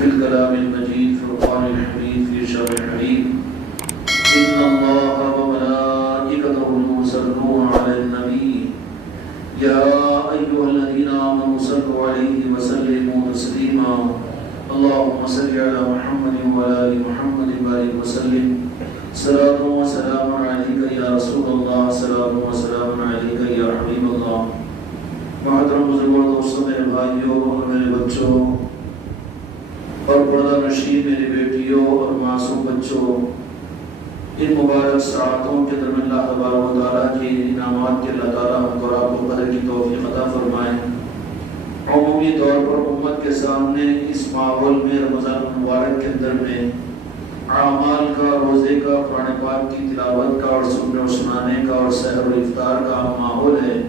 في الكلام المجيد فرقان الحميد في شرع الحديد إن الله وملائكته يصلون على النبي يا أيها الذين آمنوا صلوا عليه وسلموا تسليما اللهم صل على محمد وعلى آل محمد وبارك وسلم صلاة وسلام عليك يا رسول الله صلاة وسلام عليك يا حبيب الله محترم بزرگوں دوستوں میرے بھائیوں اور میرے بچوں اور پردہ نشین میری بیٹیوں اور معصوم بچوں، ان مبارک ساعتوں کے درمیان اللہ تبارک و تعالیٰ کی انعامات کے اللہ تعالیٰ ہم کو آپ کو قدر کی توفیق عطا فرمائیں۔ عمومی طور پر امت کے سامنے اس ماحول میں رمضان مبارک کے اندر میں اعمال کا، روزے کا، قرآن پاک کی تلاوت کا اور سننے اور سنانے کا اور سحر و افطار کا ماحول ہے،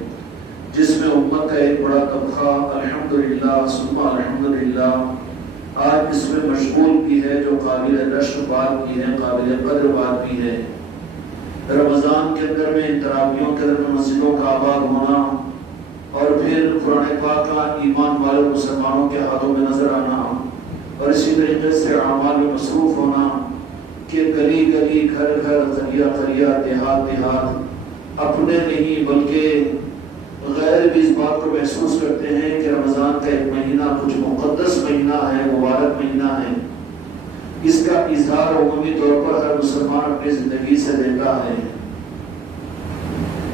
جس میں امت کا ایک بڑا طبقہ الحمدللہ ثم الحمدللہ آج اس میں مشغول بھی ہے، جو قابل رشک بات بھی ہے، قابل قدر بات بھی ہے۔ رمضان کے اندر میں ان تراویحوں کے اندر میں مسجدوں کا آباد ہونا اور پھر قرآن پاک کا ایمان والے مسلمانوں کے ہاتھوں میں نظر آنا اور اسی طریقے سے اعمال میں مصروف ہونا کہ گلی گلی، گھر گھر، قریہ قریہ، دیہات دیہات، اپنے نہیں بلکہ غیر بھی اس بات کو محسوس کرتے ہیں کہ رمضان کا ایک مہینہ کچھ مقدس مہینہ ہے، مبارک مہینہ ہے۔ اس کا اظہار عمومی طور پر ہر مسلمان اپنی زندگی سے دیتا ہے،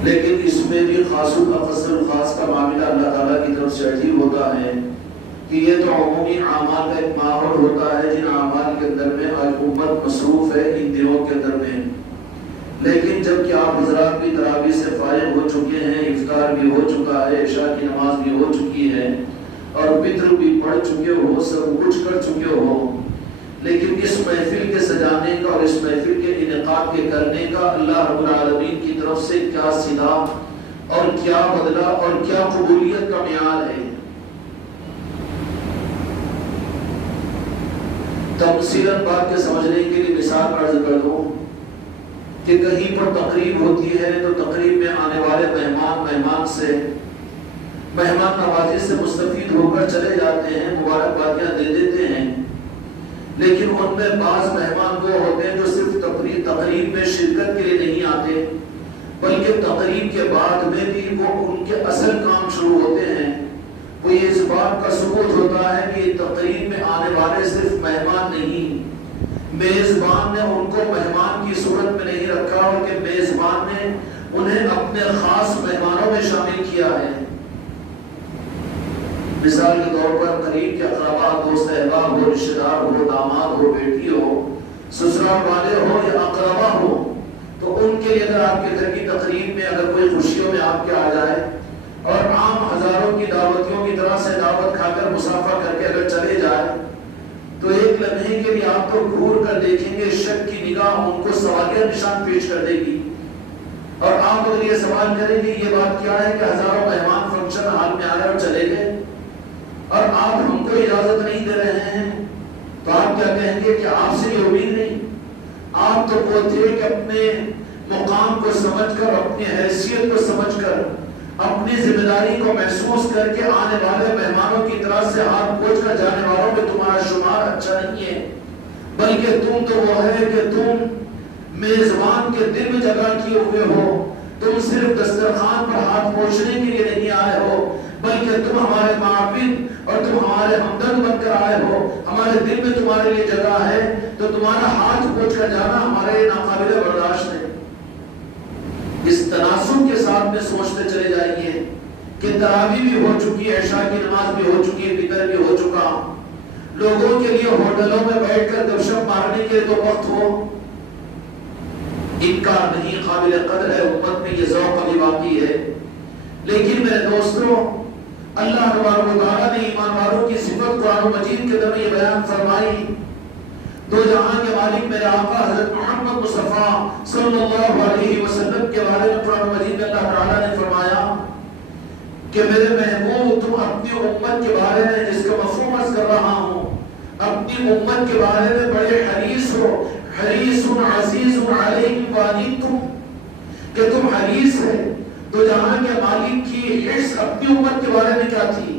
لیکن اس میں بھی خاص کا معاملہ اللہ تعالیٰ کی طرف سے عجیب ہوتا ہے کہ یہ تو عمومی اعمال کا ایک ماحول ہوتا ہے جن اعمال کے اندر میں آج امت مصروف ہے ان دنوں کے اندر میں، لیکن جب کہ آپ حضرات بھی تراویح سے فارغ ہو چکے ہیں، افطار بھی ہو چکا ہے، عشاء کی نماز بھی ہو چکی ہے اور وتر بھی پڑھ چکے ہو، سب کچھ کر چکے ہو، لیکن اس محفل کے سجانے کا اور اس محفل کے انعقاد کے کرنے کا اللہ رب العالمین کی طرف سے کیا صدا اور کیا بدلہ اور کیا قبولیت کا معیار ہے۔ تمثیلاً بات کے سمجھنے کے لیے مثال عرض کر دوں کہ کہیں پر تقریب ہوتی ہے تو تقریب میں آنے والے مہمان نوازی سے مستفید ہو کر چلے جاتے ہیں، مبارکبادیاں دے دیتے ہیں، لیکن ان میں بعض مہمان وہ ہوتے ہیں جو صرف تقریب میں شرکت کے لیے نہیں آتے، بلکہ تقریب کے بعد میں بھی وہ ان کے اصل کام شروع ہوتے ہیں۔ وہ یہ اس بات کا ثبوت ہوتا ہے کہ تقریب میں آنے والے صرف مہمان نہیں، میزبان نے ان کو مہمان کی صورت میں نہیں رکھا بلکہ میزبان نے انہیں اپنے خاص مہمانوں میں شامل کیا ہے۔ مثال کے طور پر قریب کے اقربا، دوست احباب ہو، رشتہ دار ہو، داماد ہو، بیٹی ہو، سسرال والے ہو یا اقربا ہو، تو ان کے لیے اگر آپ کے گھر کی تقریب میں اگر کوئی خوشیوں میں آپ کے آ جائے اور عام ہزاروں کی دعوتیوں کی طرح سے دعوت کھا کر مسافہ کر کے اگر چلے جائے تو ایک لمحے کے لیے آپ کو گھور کر دیکھیں گے، شک کی نگاہ ان کو سوالیہ نشان پیش کر دے گی اور آپ اگر یہ سوال کریں گے یہ بات کیا ہے کہ ہزاروں مہمان فنکشن ہال میں آئے اور چلے گئے اور آپ ہم کو اجازت نہیں دے رہے ہیں، تو آپ کیا کہیں گے کہ آپ سے یہ امید نہیں؟ آپ تو وہ تھے کہ اپنے مقام کو سمجھ کر، اپنی حیثیت کو سمجھ کر، اپنی ذمہ داری کو محسوس کر کے آنے والے مہمانوں کی طرف سے ہاتھ پوچھ کر جانے والوں میں تمہارا شمار اچھا نہیں ہے، بلکہ تم تو وہ ہے کہ تم میزبان کے دل میں جگہ کیے ہوئے ہو، تم صرف دسترخوان پر ہاتھ پوچھنے کے لیے نہیں آئے ہو بلکہ تم ہمارے معابد اور تم ہمارے ہمدرد بن کر آئے ہو، ہمارے دل میں تمہارے لیے جگہ ہے، تو تمہارا ہاتھ پوچھ کر جانا ہمارے لیے ناقابل برداشت ہے۔ اس تناسب کے ساتھ میں سوچتے چلے جائیے کہ تراویح بھی ہو چکی ہے، عشاء کی نماز بھی ہو چکی ہے، فطر بھی ہو چکا، لوگوں کے لیے ہوٹلوں میں بیٹھ کر گپ شپ مارنے کے تو وقت ہو، انکار نہیں، قابل قدر ہے، امت میں یہ ذوق ابھی باقی ہے، لیکن میرے دوستوں اللہ تبارک و تعالیٰ نے ایمان والوں کی صفت قرآن مجید کے اندر یہ بیان فرمائی۔ دو جہاں کے مالک میرے آقا حضرت محمد مصطفیٰ صلی اللہ علیہ وسلم کے بارے میں قرآن مجید میں اللہ تعالیٰ نے فرمایا کہ میرے محبوب تم اپنی امت کے بارے میں، جس کا مفہوم عرض کر رہا ہوں، اپنی امت کے بارے میں بڑے حریص ہو، حریص عزیز علیکم وعنیتم، کہ تم حریص ہے۔ تو جہاں کے مالک کی حرص اپنی امت کے بارے میں کیا تھی؟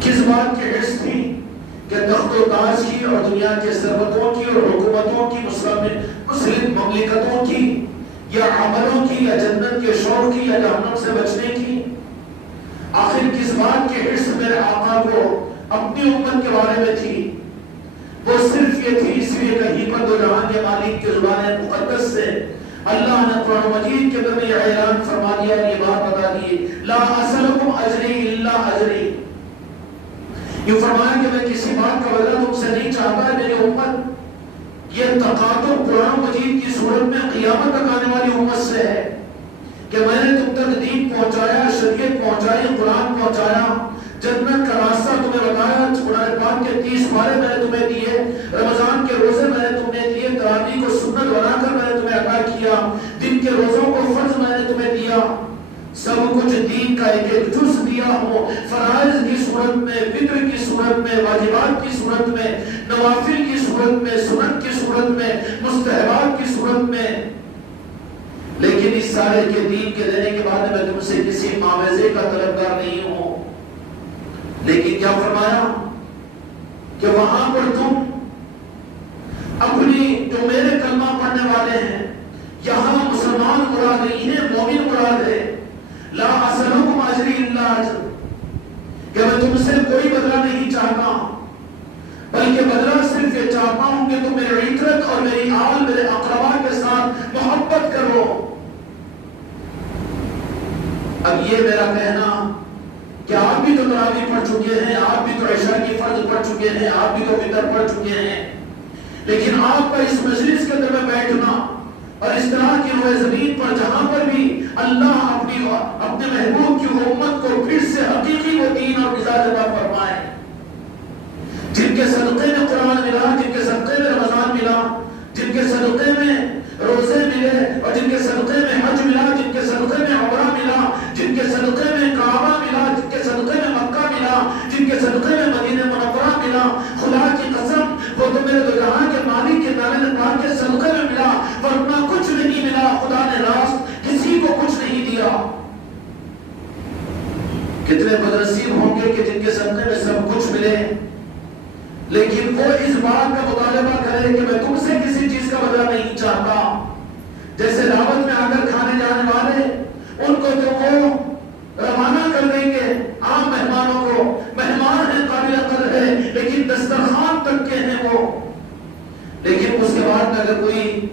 کس بات کی حرص تھی تخت و تاج کی اور دنیا کے ثروتوں کی اور حکومتوں کی، مسلم مملکتوں کی، یا عملوں کی، یا جنت کے شوق کی، یا جہنم سے بچنے کی؟ آخر کس بات کی حرص میرے آقا کو اپنی امت کے بارے میں تھی؟ وہ صرف یہ تھی، اس لیے کہیں پر دو جہاں کے مالک کی زبان مقدس سے اللہ نے قرآن مجید کے اندر یہ اعلان فرما دیا اور یہ بات بتا دی، لا اسألکم اجری الا اجری۔ یہ فرمایا کہ میں کسی بات کا بدلہ تم سے نہیں چاہتا ہے میری امت۔ یہ تقاطع قرآن مجید کی صورت میں قیامت تک آنے والی امت سے ہے کہ میں نے تم تک دین پہنچایا، شریعت پہنچائی، قرآن پہنچایا، جنت کا راستہ تمہیں بتایا، قرآن پاک کے 30 پارے میں نے تمہیں دیے، رمضان کے روزے میں نے تمہیں دیے، تراویح کو سنت بنا کر میں نے تمہیں عطا کیا، دن کے روزوں کو فرض میں نے تمہیں دیا، سب کچھ دین کا ایک ایک جز دیا ہو، فرائض کی صورت میں، فطر کی صورت میں، واجبات کی صورت میں، نوافل کی صورت میں، سنت کی صورت میں، مستحبات کی صورت میں۔ لیکن اس سارے کے دین کے دینے کے بعد میں تم سے کسی معاوضے کا طلبگار نہیں ہوں۔ لیکن کیا فرمایا کہ وہاں پر تم اپنی جو میرے کلمہ پڑھنے والے ہیں، یہاں مسلمان مراد نہیں ہے، مومن مراد ہے۔ لا اسألکم اجری الا اجر، کہ میں تم سے کوئی بدلہ نہیں چاہتا، بلکہ بدلہ صرف یہ چاہتا ہوں کہ تم میری عترت اور میری آل، میرے اقربا کے ساتھ محبت کرو۔ اب یہ میرا کہنا کہ آپ بھی تو تراویح پڑھ چکے ہیں، آپ بھی تو عشاء کی فرض پڑھ چکے ہیں، آپ بھی تو فطر پڑھ چکے ہیں، لیکن آپ کا اس مجلس کے اندر میں بیٹھنا اور اس طرح کی روئے زمین پر جہاں پر بھی اللہ اپنے محبوب کی امت کو پھر سے حقیقی وہ دین اور مزاج عطا فرمائے، جن کے صدقے میں قرآن ملا، جن کے صدقے میں رمضان ملا، جن کے صدقے میں روزے ملے، اور جن کے صدقے میں حج ملا، جن کے صدقے میں عمرہ ملا، جن کے صدقے میں کعبہ ملا، جن کے صدقے میں مکہ ملا، جن کے صدقے میں مدینہ منورہ ملا۔ خدا کی قسم وہ تو میرے دو جہاں کے مالک کے نالے پاک کے صدقے میں ملا، ورنہ کچھ نہیں ملا۔ خدا نے راست کسی کو کچھ نہیں دیا۔ کتنے بدنصیب ہوں گے کہ جن کے صدقے میں سب کچھ ملے، لیکن وہ اس بات کا مطالبہ کرے کہ میں تم سے کسی چیز کا بدلہ نہیں چاہتا۔ جیسے دعوت میں آ کر کھانے جانے والے، ان کو تو وہ روانہ کر دیں گے عام مہمانوں کو، مہمان ہیں، قابل قدر ہے، لیکن دسترخوان تک کے ہیں وہ۔ لیکن اس کے بعد اگر کوئی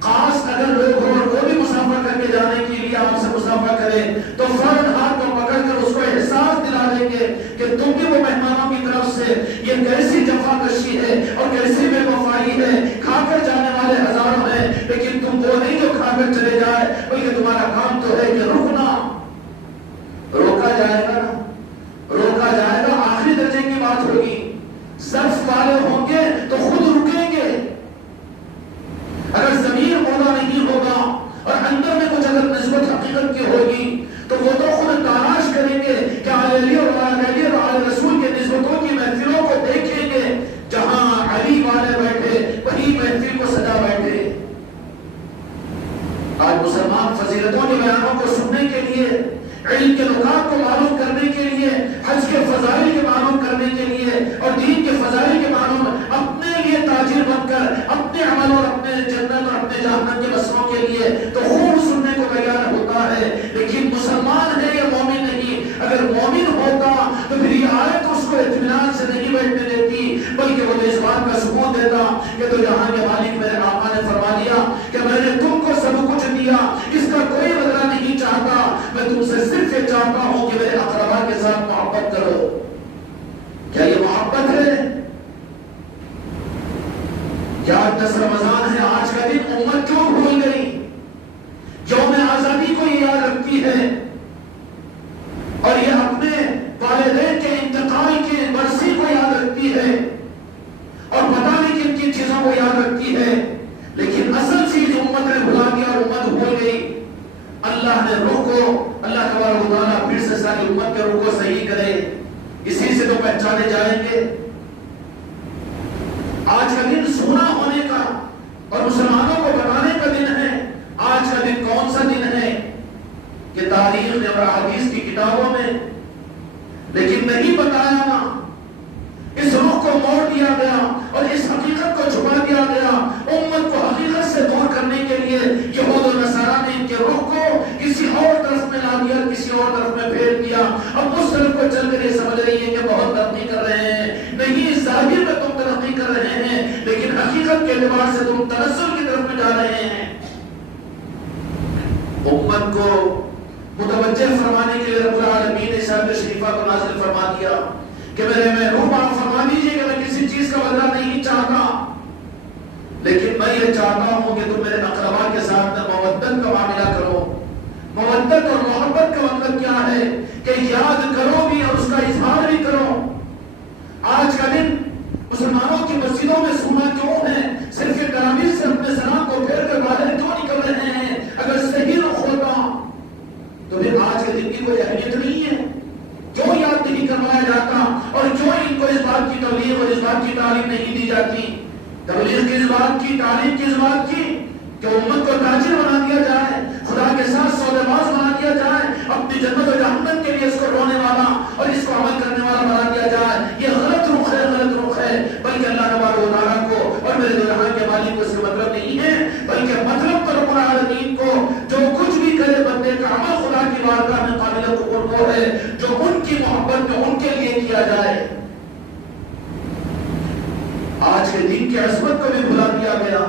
خاص اگر لوگ ہو اور وہ بھی مسافر کر کے جانے کے لیے آپ سے مسافر کرے تو فوراً ہاتھ کو پکڑ کر اس کو احساس دلا دیں گے کہ تم بھی وہ مہمانوں کی طرف سے یہ کیسی جفا کشی ہے اور کیسی بے وفائی ہے۔ کھا کر جانے والے ہزاروں ہیں، لیکن تم وہ نہیں جو کھا کر چلے جائے، بلکہ تمہارا کام تو ہے کہ رکنا۔ روکا جائے گا نا، روکا جائے گا، آخری درجے کی بات ہوگی۔ ظرف والے ہوں گے تو خود رکیں گے۔ اگر ضمیر مولا نہیں ہوگا اور اندر میں کچھ اگر نسبت حقیقت کی ہوگی تو وہ تو خود تلاش کریں گے کہ علی اور آل رسول کے نسبتوں کی محفلوں کو دیکھیں گے، جہاں علی والے بیٹھے وہی محفل کو سجا بیٹھے۔ آج مسلمان فضیلتوں کے بیانوں کو سننے کے لیے، علم کے نکات کو معلوم کرنے کے لیے، حج کے فضائل کے معلوم کرنے کے لیے اور دین کے فضائل کے معلوم اپنے لیے تاجر بن کر اپنے عمل اور اپنے جنت اور اپنے جہنم کے مسئلوں کے لیے تو خوب سننے کو تیار ہوتا ہے، لیکن مسلمان ہے یا مومن نہیں۔ اگر مومن ہوتا تو پھر یہ آیت اس کو اطمینان سے نہیں بیٹھنے دیتی، بلکہ وہ اس بات کا ثبوت دیتا کہ تو جہاں کے مالک میرے آقا نے فرما دیا کہ میں نے تم کو سب کچھ دیا، اس کا کوئی بدلہ نہیں چاہتا، میں تم سے صرف یہ چاہتا ہوں کہ میرے اقربا کے ساتھ محبت کرو۔ کیا یہ محبت ہے؟ کیا 10 رمضان ہے آج کا دن امت کیوں بھول گئی؟ یوم آزادی کو یہ یاد رکھتی ہے اور یہ اپنے والدین کے انتقال کی برسی کو یاد رکھتی ہے اور پتہ نہیں کن کن چیزوں کو یاد رکھتی ہے، لیکن اصل چیز امت نے بھلا دیا اور امت بھول گئی۔ اللہ نے روح کو، اللہ تبارک و تعالیٰ پھر سے ساری امت کے روح کو صحیح کرے، اسی سے تو پہچانے جائیں گے۔ آج کا دن سونا ہونے کا اور مسلمانوں کو بتانے کا دن ہے۔ آج کا دن کون سا دن ہے کہ تاریخ میں اور حدیث کی کتابوں میں لیکن نہیں بتایا نا، اس رخ کو موڑ دیا گیا اور اس حقیقت کو چھپا دیا گیا. امت کو حقیقت سے دور کرنے کے لیے یہود و نصارہ نے ان کے رخ کو کسی اور طرف میں لا دیا, کسی اور طرف میں پھیر دیا. اب اس طرف کو چل کر یہ سمجھ رہی ہے کہ بہت ترقی کر رہے ہیں. نہیں, ظاہر میں تم ترقی کر رہے ہیں لیکن حقیقت کے اعتبار سے تم تنزل کی طرف میں جا رہے ہیں. امت کو متوجہ فرمانے کے لیے رب العالمین نے صاحب شریفہ کو نازل فرما دیا کہ میرے محبوب آپ فرما دیجئے کہ میں کسی چیز کا بدلہ نہیں چاہتا, لیکن میں یہ چاہتا ہوں کہ تم میرے اقربا کے ساتھ میں مودت کا معاملہ کرو. مودت اور محبت کا مطلب کیا ہے کہ یاد کرو بھی اور اس کا اظہار بھی کرو. آج کا دن مسلمانوں کی مسجدوں میں سونا کیوں ہے؟ صرف کلامیر سے اپنے سلام کو پھیر کر باہر کیوں نکل رہے ہیں؟ اگر صحیح رخ ہوتا تو پھر آج کے دن کی کوئی اہمیت نہیں ہے. کیوں یاد نہیں کروایا جاتا اور کیوں ان کو اس بات کی تبلیغ اور اس بات کی تعلیم نہیں دی جاتی؟ تبلیغ کی اس بات کی, تعلیم کی اس بات کی کہ امت کو تاجر بنا دیا جائے, خدا کے ساتھ سودے باز بنا دیا جائے, اپنی جنت و جہنم کے لیے اس کو رونے والا اور اس کو عمل کرنے والا بنا دیا جائے. یہ غلط رخ ہے, غلط رخ ہے. بلکہ اللہ تبارک و تعالیٰ کو اور میرے دو جہاں کے مالک کو اس کا مطلب نہیں ہے, بلکہ مطلب تو رب العالمین کو جو کچھ بھی کرے بندے کا عمل خدا کی بارگاہ میں قابل قبول وہ ہے جو ان کی محبت میں ان کے لیے کیا جائے. آج کے دن کی عظمت کو بھی بھلا دیا گیا.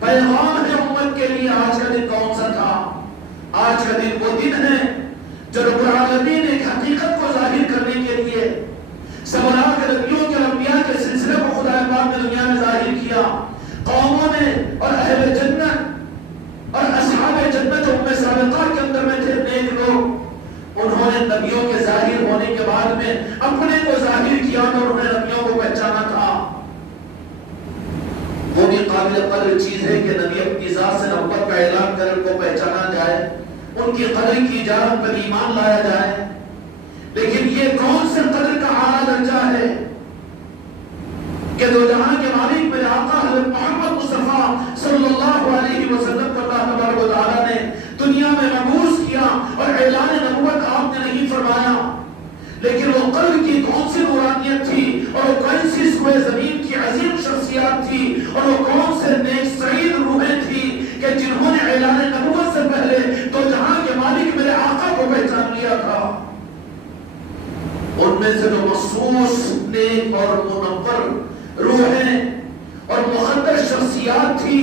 پیغام ہے امت کے لیے. آج کا دن کون سا تھا؟ آج کا دن وہ دن ہے جو رب العالمین نے حقیقت کو ظاہر کرنے کے لیے سبراہ کے نبیوں کے انبیاء کے سلسلے کو خدا پاک نے دنیا میں ظاہر کیا. قوموں نے اور اہل جنت اور اصحاب جنت امت سابقہ کے اندر میں تھے نیک لوگ, انہوں نے نبیوں کے ظاہر ہونے کے بعد میں اپنے کو ظاہر کیا اور انہوں نے نبیوں کو پہچانا تھا. وہ بھی قابل قدر چیز ہے کہ نبی اپنی ذات سے نبوت کا اعلان کر ان کو پہچانا جائے, ان کی قدر کی جائے, ان پر ایمان لایا جائے. لیکن یہ کون سے قدر کا اعلیٰ درجہ ہے کہ دو جہاں کے مالک میرے آقا حضرت محمد مصطفیٰ صلی اللہ علیہ وسلم کو اللہ تبارک و تعالیٰ نے دنیا میں مبعوث کیا اور اعلان نبوت آپ نے نہیں فرمایا, لیکن وہ قلب کی کون سی نورانیت تھی اور وہ کون سی سوئے زمین کی عظیم شخصیات تھی اور وہ کون سے نیک سعید روحیں تھی کہ جنہوں نے اعلان نبوت سے پہلے دو جہاں کے مالک میرے آقا کو پہچان لیا تھا. ان میں سے جو مخصوص نیک اور منور روحیں اور مقدس شخصیات تھی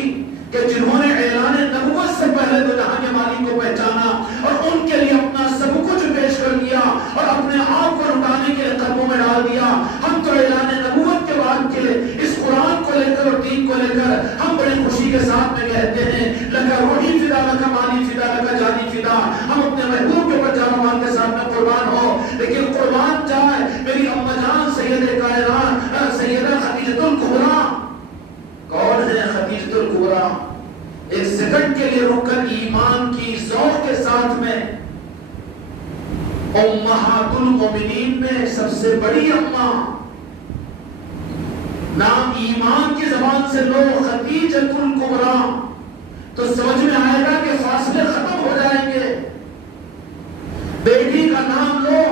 کہ جنہوں نے اعلان نبوت سے پہلے دو جہاں کے مالک کو پہچانا اور ان کے لیے اپنا سب کچھ پیش کر دیا اور اپنے آپ کو لٹانے کے لیے قدموں میں ڈال دیا. ہم تو اعلان نبوت کے بعد کے اس قرآن کو لے کر اور دین کو لے کر ہم بڑی خوشی کے ساتھ میں کہتے ہیں لکا روحی فدا, لکا مالی فدا, لکا جانی فدا. ہم اپنے محبوب کے اوپر جان و مال کے ساتھ میں قربان ہو, لیکن قربان جائے میری اما جان سید کائنات سیدہ خدیجۃ الکبریٰ. کون ہے خدیجۃ الکبریٰ؟ ایک سیکنڈ کے لیے رک کر ایمان کی ذوق کے ساتھ میں امہات المومنین میں سب سے بڑی اماں, نام ایمان کی زبان سے لو خدیجۃ الکبریٰ تو سمجھ میں آئے گا کہ فاصلے ختم ہو جائیں گے. بیٹی کا نام لو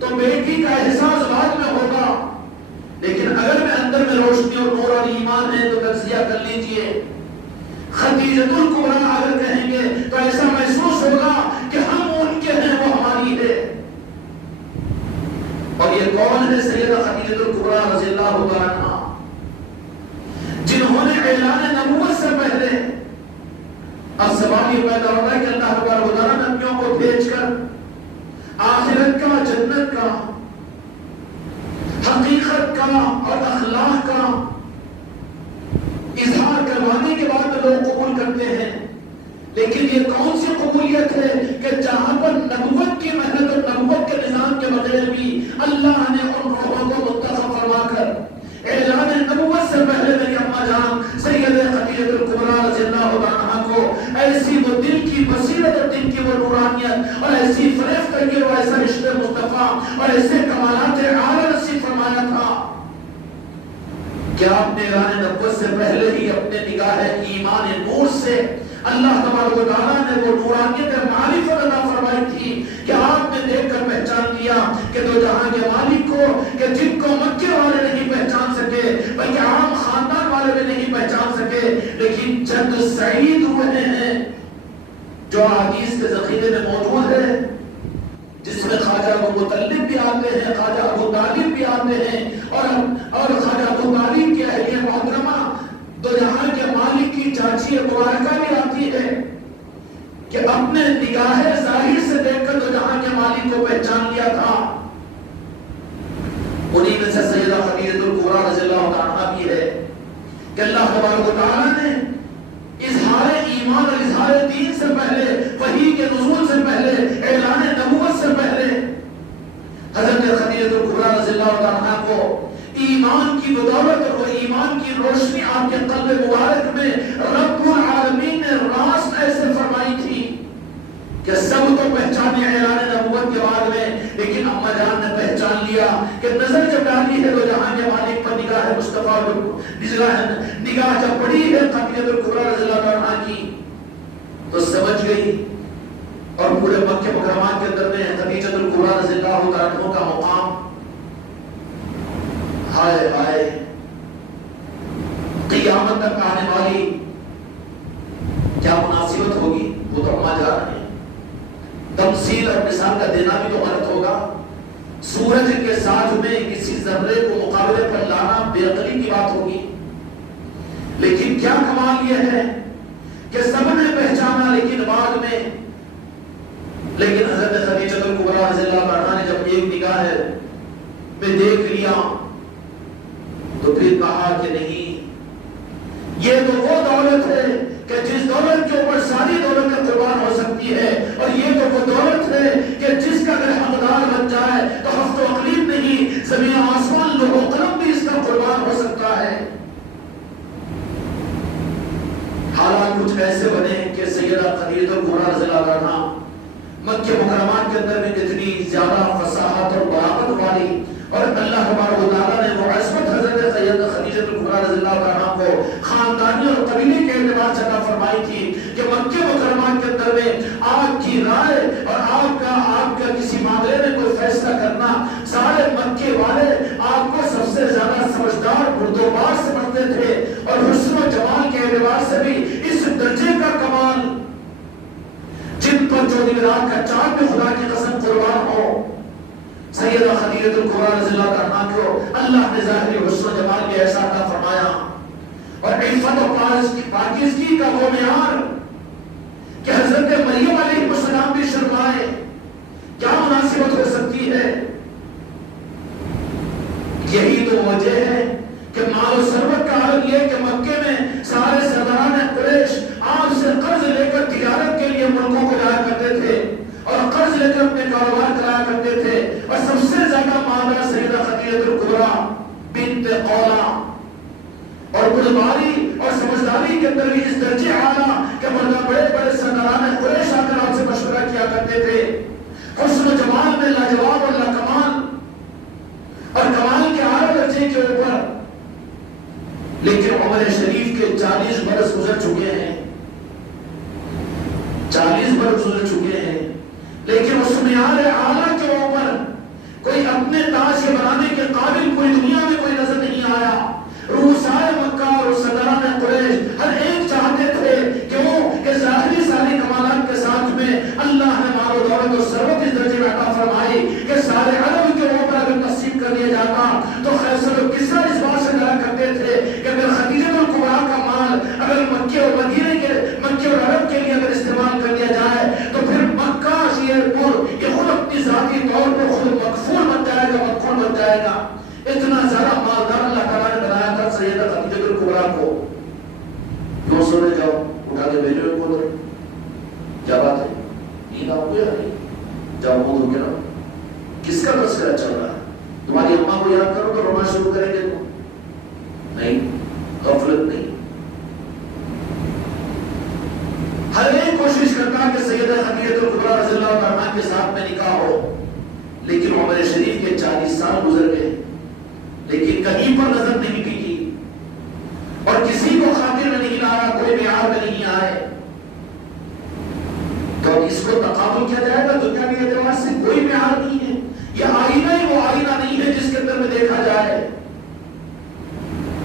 تو بیٹی کا احساس بعد میں ہوگا, لیکن اگر میں اندر میں روشنی اور نور اور ایمان ہے تو تجزیہ کر لیجئے. خدیجۃ الکبریٰ اگر کہیں گے تو ایسا محسوس ہوگا کہ ہم ان کے ہیں, وہ ہماری ہے. اور یہ کون ہے سیدہ خدیجۃ الکبریٰ رضی اللہ عنہا, جنہوں نے اعلان نبوت سے پہلے, اب سوال یہ پیدا ہوتا ہے کہ اللہ تبارک و تعالیٰ نبیوں کو بھیج کر آخرت کا, جنت کا, حقیقت کا اور اخلاق کا اظہار کروانے کے بعد لوگ قبول کرتے ہیں. لیکن یہ کون سی قبولیت ہے کہ جہاں پر نبوت کی محنت اور نبوت کے نظام کے بغیر بھی اللہ نے ان روحوں کو منتخب فرما کر اعلان نبوت سے پہلے میری اما جان سیدہ خدیجۃ الکبریٰ رضی اللہ عنہا کو ایسی وہ دل کی بصیرت اور دل کی وہ نورانیت اور ایسی فریب کریے وہ ایسا رشتہ مصطفیٰ اور ایسے کمالات اعلیٰ نصیب فرمایا تھا کہ آپ نے اعلان نبوت سے پہلے ہی اپنے نگاہ ایمان نور سے اللہ تبارک و تعالیٰ نے وہ نورانیت معرفت عطا فرمائی تھی کہ آپ نے دیکھ کر پہچان لیا کہ دو جہاں کے مالک کو کہ جن کو مکے والے نہیں پہچان سکے بلکہ چند سعید ہوئے ہیں جو حدیث کے ذخیرے میں موجود ہے، جس میں خواجہ ابو مطلب بھی آتے ہیں، خواجہ ابو طالب بھی آتے ہیں، اور خواجہ ابو طالب کی اہلیہ محترمہ دو جہاں کے مالک کی چاچی مبارکہ بھی آتی ہے کہ اپنے نگاہ ظاہر سے دیکھ کر دو جہاں کے مالک کو پہچان لیا تھا۔ انہی میں سے سیدہ خدیجہ الکبریٰ رضی اللہ عنہا بھی ہے کہ اللہ تبارک و تعالیٰ نے اظہار ایمان اور اظہار دین سے پہلے، وحی کے نزول سے پہلے، اعلان نبوت سے پہلے حضرت خدیجہ الکبریٰ رضی اللہ عنہا کو ایمان کی بدولت اور وہ ایمان کی روشنی آپ کے قلب مبارک میں رب العالمین نے راست ایسے فرمائی تھی کہ سب کو پہچانے اعلان نبوت کے بعد میں، لیکن اما جان نے پہچان لیا کہ نظر جب ڈالی ہے تو جہاں کے مالک پر نگاہ مصطفیٰ نگاہ جب پڑی ہے خدیجہ الکبریٰ رضی اللہ عنہا کی تو سمجھ گئی، اور پورے مکہ مکرمہ کے اندر میں خدیجہ الکبریٰ رضی اللہ عنہ کا مقام ہائے ہائے قیامت تک آنے والی کیا مناسبت ہوگی، وہ تو اما جان ہے۔ تمثیل اور مثال کا دینا بھی تو غلط ہوگا۔ سورج کے ساتھ میں کسی ذرے کو مقابلے پر لانا بے عقلی کی بات ہوگی، لیکن کیا کمال یہ ہے کہ سب نے پہچانا، لیکن بعد میں حضرت خدیجہ الکبریٰ رضی اللہ عنہا نے جب ایک نگاہ میں دیکھ لیا تو پھر کہا کہ نہیں، یہ تو وہ دولت ہے کہ جس دولت کے اوپر ساری دولتیں قربان ہو سکتی ہے، اور یہ تو وہ دولت ہے کہ جس کا اگر حقدار بن جائے تو ہفت و اقلیم نہیں، زمین آسمان لوح و قلم بھی اس کا قربان ہو سکتا ہے۔ حالات کچھ ایسے بنے کہ سیدہ خدیجہ الکبریٰ رضی اللہ عنہا مکہ مکرمہ کے اندر میں اتنی زیادہ فصاحت اور بلاغت والی، اور اللہ تبارک و تعالیٰ نے وہ عصمت حضرت سیدہ خدیجہ الکبریٰ رضی اللہ عنہا کو خاندانی اور قبیلے کے اعتبار سے عطا فرمائی تھی کہ مکہ مکرمہ کے اندر میں آپ کی رائے اور آپ کا کسی معاملے میں کوئی فیصلہ کرنا، سارے مکے والے آپ کو سب سے زیادہ سمجھدار بردوبار سمجھتے تھے، اور حسن و جمال کے اعتبار سے بھی اس درجے کا کمال جن پر چودہ رات کا چاند میں خدا کی قسم قربان ہو، سیدہ خدیجہ الکبریٰ رضی اللہ عنہا کو اللہ نے ظاہری حسن و جمال کے ایسا عطا فرمایا، اور عفت و پاکیزگی کا وہ معیار کہ حضرت مریم علیہ السلام بھی شرمائے، کیا مناسبت ہو سکتی ہے؟ یہی تو وجہ ہے کہ مال و ثروت کا عالم یہ کہ مکے میں سارے سرداران قریش آپ سے قرض لے کر تجارت کے لیے ملکوں کو جایا کرتے تھے، اور قرض لے کر اپنے کاروبار کرایا کرتے تھے، اور سب سے زیادہ معاملہ سیدہ خدیجہ الکبریٰ بنت قولہ اور بردباری اور سمجھداری کے اندر بھی اس درجے آنا کہ بڑے بڑے سرداران قریش آ کر آپ سے مشورہ کیا کرتے تھے، حسن و جمال میں لاجواب اور لاکمال، اور کمال کے اعلیٰ درجے کے اوپر، لیکن عمر شریف کے 40 برس گزر چکے ہیں، 40 برس گزر چکے ہیں، لیکن اس معیار اعلیٰ کے اوپر کوئی اپنے تاج کے بنانے کے قابل کوئی دنیا میں کوئی نظر نہیں آیا۔ رؤسائے مکہ اور سرداران قریش ہر ایک چاہتے تھے کہ ظاہری ساری کمالات کے ساتھ میں اللہ نے مال و دولت اور ثروت اس درجے میں عطا فرمائی کہ سارے عرب کے اوپر اگر تقسیم کر دیا جاتا تو قیصر و کسریٰ اس بات سے ڈرا کرتے تھے کہ اگر خدیجہ الکبریٰ کا مال اگر مکے اور عرب کے لیے اگر استعمال کر دیا جائے تو پھر مکہ یہ خود اپنی ذاتی طور پر خود مقفول بن جائے گا، مقفول بن جائے گا۔ اتنا زیادہ مالدار اللہ تعالیٰ نے بنایا تھا سیدہ خدیجہ الکبریٰ کو۔ کیوں سو رہے جاؤ اٹھا کے بھیجو ان کو، کیا بات ہے؟ نیند آپ کو یا نہیں؟ جاؤ موت ہو گیا نا، کس کا تذکرہ چل رہا ہے؟ تمہاری اماں کو یاد کرو تو رونا شروع کریں گے تو نہیں، غفلت نہیں۔ ہر ایک کوشش کرتا کہ سیدہ خدیجہ الکبریٰ رضی اللہ عنہا کے ساتھ میں نکاح ہو، لیکن عمر شریف کے 40 سال گزر گئے، لیکن کہیں پر نظر نہیں ٹکی، اور کسی کو خاطر میں نہیں لایا، کوئی معیار میں نہیں آئے، تو اس کو تقابل کیا جائے گا دنیا کے اعتبار سے؟ کوئی معیار نہیں ہے، یہ آئینہ ہی وہ آئینہ نہیں ہے جس کے اندر میں دیکھا جائے۔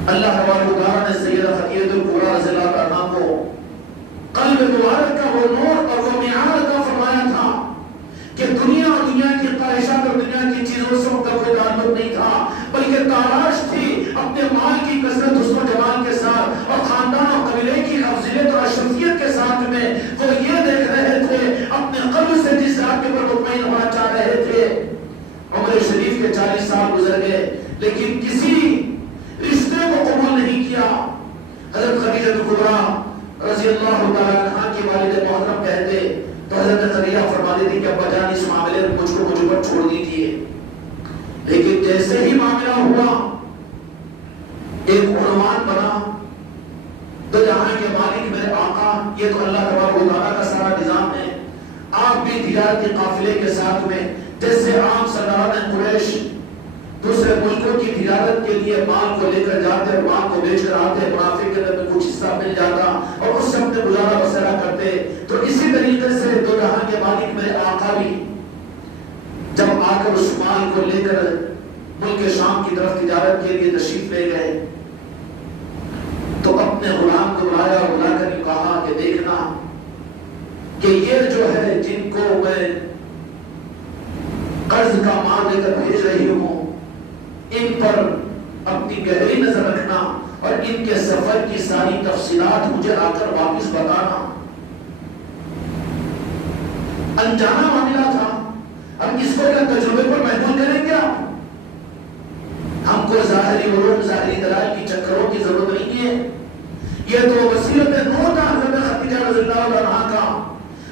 اللہ تبارک و تعالیٰ نے سیدہ خدیجہ الکبریٰ رضی اللہ عنہا کو قلب مبارک کا وہ نور اور وہ معیار عطا فرمایا تھا کہ دنیا اور دنیا کی خواہشات اور دنیا کی چیزوں سے ان کا کوئی تعلق نہیں تھا، بلکہ تلاش تھی اپنے مال کی کثرت حسن و جمال کے ساتھ اور خاندان اور قبیلے کی افضلیت اور اشرفیت کے ساتھ میں وہ یہ دیکھ رہے تھے اپنے قلب سے جس ذات کے پر مطمئن ہونا چاہ رہے تھے۔ عمر شریف کے 40 سال گزر گئے لیکن کسی رشتے کو قبول نہیں کیا۔ حضرت خدیجہ کبریٰ رضی اللہ تعالیٰ عنہ کی والد محترم کہتے تو حضرت خدیجہ فرماتی تھی کہ ابا جان اس معاملے میں مجھ پر چھوڑ دیجیے، لیکن جیسے ہی معاملہ ہوا ایک عنوان بنا تو جہاں کے مالک میرے آقا، یہ تو اللہ تبارک و تعالیٰ کا سارا نظام ہے، آپ بھی تجارتی قافلے کے ساتھ میں جیسے عام سرداران قریش دوسرے ملکوں کی تجارت کے لیے مال کو لے کر جاتے اور مال کو بیچ کر آتے، منافع کے اندر کچھ حصہ مل جاتا اور اس سے اپنے گزارا بسرا کرتے، تو اسی طریقے سے دو جہاں کے مالک میرے آقا بھی جب آ کر اس مال کو لے کر ملک شام کی طرف تجارت کے لیے تشریف لے گئے تو اپنے غلام کو بلایا اور بلا کر کہا کہ دیکھنا کہ یہ جو ہے جن کو میں قرض کا مال لے کر بھیج رہی ہوں ان پر اپنی گہری نظر رکھنا اور ان کے سفر کی ساری تفصیلات مجھے آ کر واپس بتانا۔ انجانا معاملہ تھا، اب اس کو کیا تجربے پر محمول کریں گے آپ؟ ہم کو ظاہری علوم ظاہری دلائل کی چکروں کی ضرورت نہیں ہے، یہ تو بصیرت نور تھا حضرت خدیجہ رضی اللہ عنہا کا۔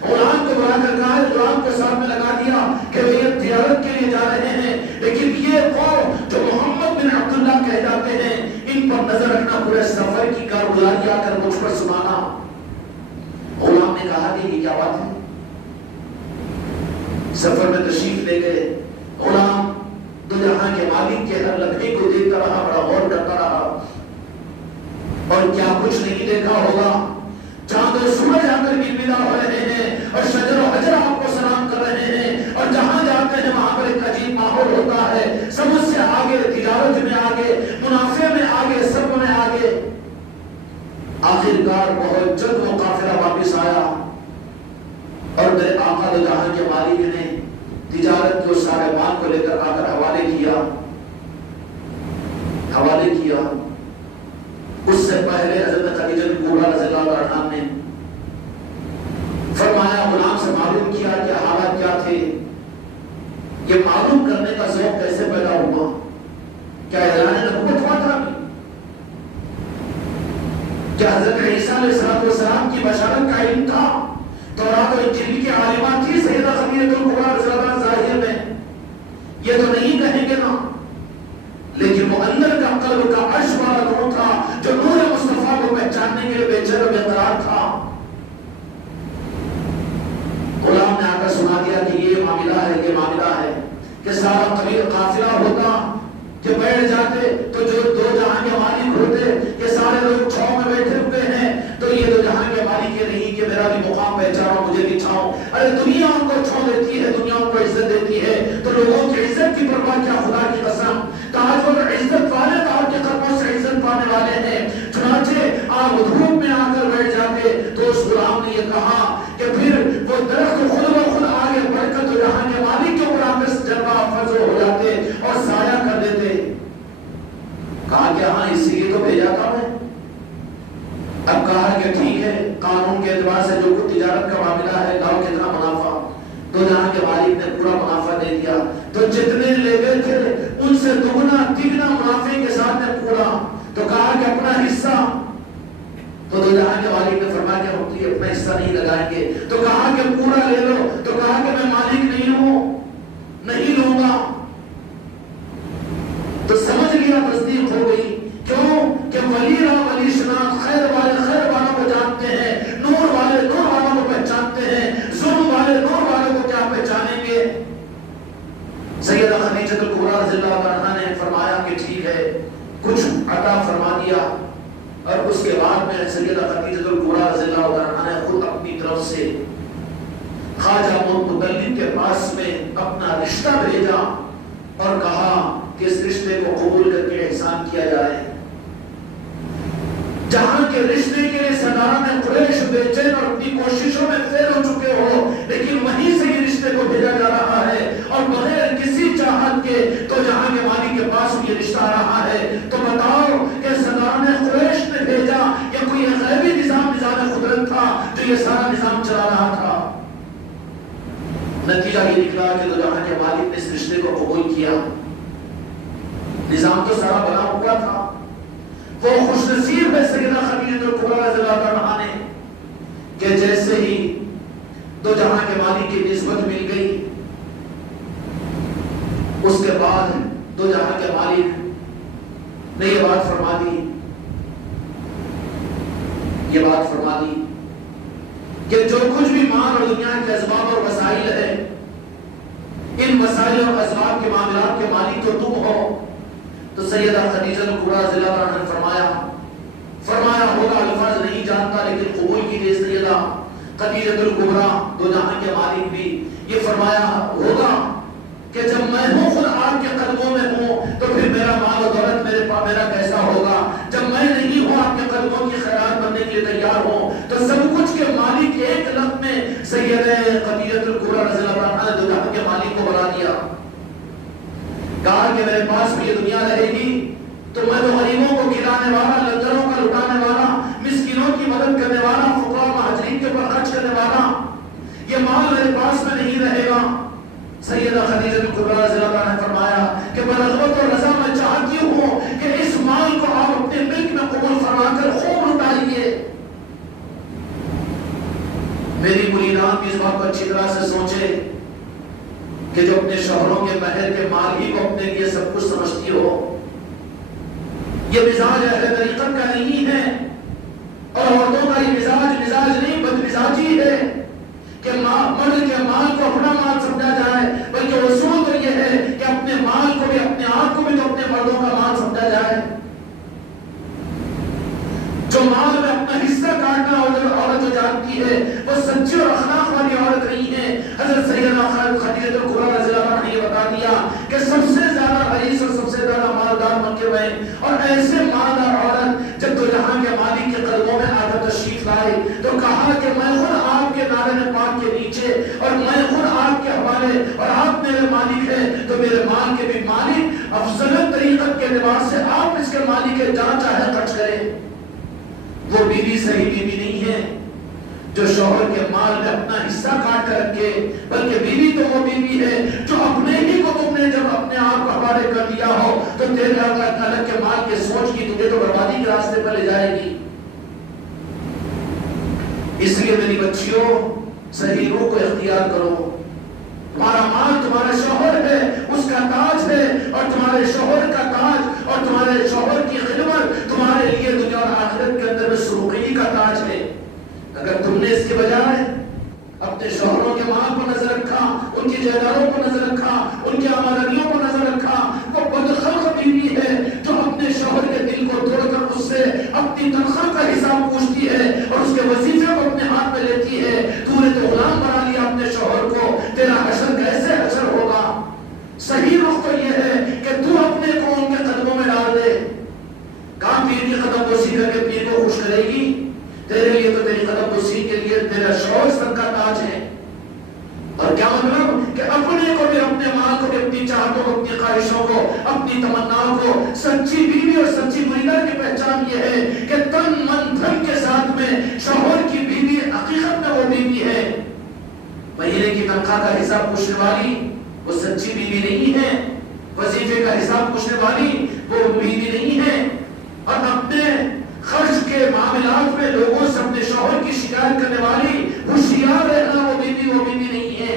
غلام کو بلا کر کہا، غلام کو ساتھ میں لگا دیا کہ وہ یہ تجارت کے لیے جا رہے ہیں، لیکن یہ قوم جو محمد بن عبداللہ کہہ جاتے ہیں ان پر نظر رکھنا، پورے سفر کی کارگزاری آ کر مجھ پر سنانا۔ غلام نے کہا کہ یہ کیا بات ہے؟ سفر میں تشریف لے گئے، غلام دو جہاں کے مالک کے ہر لمحے کو دیکھتا رہا، بڑا غور کرتا رہا اور کیا کچھ نہیں دیکھا ہوگا، چاند و سورج آ کر ململا ہو رہے ہیں اور شجر و حجر آپ کو سلام کر رہے ہیں، اور جہاں جاتے ہیں وہاں پر ایک عجیب ماحول ہوتا ہے، سمجھ سے آگے، تجارت میں آگے، منافع میں آگے، سب میں آگے۔ آخرکار بہت جلد وہ قافلہ واپس آیا اور میرے آقا دو جہاں کے مالک نے تجارت کے سارے مال کو لے کر آ کر حوالے کیا۔ اس سے پہلے حضرت خدیجہ کبریٰ رضی اللہ عنہا نے فرمایا، غلام سے معلوم کیا کہ حالات کیا تھے، یہ معلوم کرنے کا ذوق کیسے پیدا ہوا، کیا اعلان نبوت ہوا تھا، کیا حضرت عیسیٰ علیہ السلام کی بشارت کا علم تھا، تورات و انجیل کی عالمہ تھی سیدہ خدیجہ کبریٰ رضی اللہ عنہا ظاہر میں، یہ تو نہیں کہیں گے نا، لیکن وہ اندر کا قلب کا عرش والا نور تھا جو نور مصطفیٰ کو پہچاننے کے لیے بے چین و بے قرار تھا۔ غلام نے آ کر سنا دیا کہ یہ معاملہ ہے کہ سارا قبیل قافلہ ہوتا کہ بیٹھ جاتے تو جو دو جہاں کے مالک ہوتے کہ سارے لوگ چھاؤں میں بیٹھے ہوئے ہیں، تو یہ دو جہاں کے مالک یہ نہیں کہ میرا بھی مقام پہچانو، مجھے بھی چھاؤں، ارے دنیا ان کو چھاؤں دیتی ہے، دنیا ان کو عزت دیتی ہے، تو لوگوں کی عزت کی پرواہ کیا، خدا کی قسم تاج اور عزت والے آپ کے قدموں سے عزت پانے والے ہیں، چنانچہ آپ دھوپ میں آ کر بیٹھ جاتے تو اس غلام نے یہ کہا کہ پھر وہ درخت خود بخود آگے بڑھ کر تو جہاں کے مالک کے اوپر آ کر جلوہ افروز ہو جاتے اور سایہ کر دیتے۔ کہا کہ ہاں اسی لیے تو بھیجا تھا میں۔ اب کہا کہ ٹھیک ہے، قانون کے اعتبار سے جو کچھ تجارت کا معاملہ ہے، لاؤ کتنا منافع، تو جہاں کے مالک نے پورا منافع دے دیا، تو جتنے لے گئے تھے ان سے دگنا تگنا منافع کے ساتھ نے پورا، تو کہا کہ اپنا حصہ، تو دو جہاں کے مالک نے فرمایا کہ ہم تو اپنا حصہ نہیں لگائیں گے، تو کہا کہ پورا لے لو، تو کہا کہ میں مالک نہیں ہوں، نہیں لوں گا، تو سمجھ لیا، تصدیق ہو گئی، کیوں کہ ولی را ولی شناخت، خیر والے خیر والوں کو جانتے ہیں، نور والے نور والوں کو پہچانتے ہیں، ظلم والے نور والوں کو کیا پہچانیں گے۔ سیدہ خدیجہ کبریٰ رضی اللہ عنہا نے فرمایا کہ ٹھیک ہے، کچھ عطا فرما دیا، اور اس کے بعد میں سیدہ خدیجہ کبریٰ رضی اللہ عنہا نے خود اپنی طرف سے خواجہ مطلب کے پاس میں اپنا رشتہ بھیجا اور کہا کہ اس رشتے کو قبول کر کے احسان کیا جائے۔ جہاں کے رشتے کے لیے سرداران قریش بے چین اور اپنی کوششوں میں فیل ہو چکے ہو، لیکن وہیں سے یہ رشتے کو بھیجا جا رہا ہے اور بغیر کسی چاہت کے تو جہاں کے مالک کے پاس یہ رشتہ آ رہا ہے. تو بتاؤ کہ سردار قریش نے بھیجا یا کوئی غیبی نظام قدرت تھا جو یہ سارا نظام چلا رہا تھا؟ نتیجہ یہ نکلا کہ تو جہاں کے مالک نے اس رشتے کو قبول کیا. نظام تو سارا بنا ہوا تھا. وہ خوش نصیب ہے سیدہ خدیجہ الکبریٰ رضی اللہ عنہا نے کہ جیسے ہی دو جہاں کے مالک کی نسبت مل گئی، اس کے بعد دو جہاں کے مالک نے یہ بات فرما دی کہ جو کچھ بھی مال اور دنیا کے اسباب اور وسائل ہے، ان وسائل اور اسباب کے معاملات کے مالک تو تم ہو. تو سیدہ خدیجہ الکبریٰ رضی اللہ عنہا نے فرمایا ہوگا، الفاظ نہیں جانتا لیکن قبول کیجیے سیدہ خدیجہ الکبریٰ دو جہاں کے مالک بھی یہ فرمایا ہوگا کہ جب میں ہوں خود آپ کے قدموں میں ہوں تو پھر میرا مال و دولت میرا کیسا ہوگا؟ جب میں نہیں ہوں آپ کے قدموں کی خیرات کرنے کے لیے تیار ہوں تو سب کچھ کے مالک ایک لفظ میں سیدہ خدیجہ الکبریٰ رضی اللہ عنہا نے دو جہاں کے مالک کو بلا دیا. کہا کہ میرے پاس بھی یہ دنیا رہے گی تو میں تو غریبوں کو کھلانے والا، لنگروں کا لٹانے والا، مسکینوں کی مدد کرنے والا، فقراء مہاجرین کے اوپر خرچ کرنے والا، یہ مال میرے پاس میں نہیں رہے گا. سیدہ خدیجہ الکبریٰ رضی اللہ عنہا نے فرمایا کہ برغبت اور رضا میں چاہتی ہوں کہ اس مال کو آپ اپنے ملک میں قبول فرما کر خوب لٹائیے. میری مریدان بھی اس بات کو اچھی طرح سے سوچے کہ جو اپنے شوہروں کے مہر کے مال ہی کو اپنے لیے سب کچھ سمجھتی ہو، یہ مزاج اہل طریقت کا نہیں ہے. اور عورتوں کا یہ مزاج نہیں، بد مزاجی ہے کہ مرد کے مال کو اپنا مال سمجھا جائے، بلکہ اصول تو یہ ہے کہ اپنے مال کو بھی، اپنے آپ کو بھی تو اپنے مردوں کا مال سمجھا جائے. جو مال میں اپنا حصہ کاٹنا عورت جو جانتی ہے وہ سچی اور اخلاق والی عورت نہیں ہے. حضرت سیدہ خدیجہ الکبریٰ رضی اللہ عنہا نے یہ بتا دیا کہ سب سے زیادہ حریص اور سب سے زیادہ مالدار منقب ہے. اور ایسے مالدار عورت جب تو جہاں کے مالک کے قدموں میں آ کر تشریف لائے تو کہا کہ میں خود آپ کے نارے پاک کے نیچے اور میں خود آپ کے حوالے اور آپ میرے مالک ہیں، تو میرے مال کے بھی مالک افضل طریقت کے لباس سے آپ اس کے مالک ہے، جہاں چاہے خرچ کریں. وہ بیوی صحیح بیوی نہیں ہے جو شوہر کے مال میں اپنا حصہ کاٹ کر رکھے، بلکہ بیوی تو وہ بیوی ہے جو اپنے ہی کو تم نے جب اپنے آپ کو حوالے کر دیا ہو تو تیرے الگ کے مال کے سوچ کی تجھے تو بربادی کے راستے پر لے جائے گی. اس لیے میری بچیوں صحیح روح کو اختیار کرو. تمہارا مال تمہارا شوہر ہے، اس کا تاج ہے، اور تمہارے شوہر کا تاج اور تمہارے شوہر کی خدمت تمہارے لیے دنیا اور آخرت کے اندر میں سرخی کا تاج ہے. اگر تم نے اس کے بجائے اپنے شوہروں کے مال کو نظر رکھا، ان کی جائیدادوں کو نظر رکھا، ان کی آمدنیوں کو نظر رکھا، وہ بدخلق بیوی ہے جو اپنے شوہر کے دل کو توڑ کر اس سے اپنی تنخواہ کا حساب پوچھتی ہے اور اس کے وظیفے کو اپنے ہاتھ میں لیتی ہے. تو نے تو غلام بنا لیا اپنے شوہر کو، تیرا حشر کیسے حشر ہوگا؟ صحیح رخ تو یہ ہے کہ تو اپنے کو ان کے قدموں میں ڈال دے. کہاں پیر کی قدم بوسی کر کے پیر کو خوش کرے گی؟ تیرے لیے تو تیری قدم بوسی کے لیے تیرا شوہر سر کا تاج ہے. اور کیا مطلب کہ اپنے کو بھی، اپنے مال کو بھی، اپنی چاہتوں کو، اپنی خواہشوں کو، اپنی تمناؤں کو. سچی بیوی اور سچی مریدہ کی پہچان یہ ہے کہ تن من دھن کے ساتھ میں شوہر کی بیوی حقیقت میں وہ بیوی ہے. مہینے کی تنخواہ کا حساب پوچھنے والی وہ سچی بیوی نہیں ہے. وظیفے کا حساب پوچھنے والی وہ بیوی نہیں ہے. اور اپنے خرچ کے معاملات میں لوگوں سے اپنے شوہر کی شکایت کرنے والی ہوشیار رہنا وہ بیوی نہیں ہے.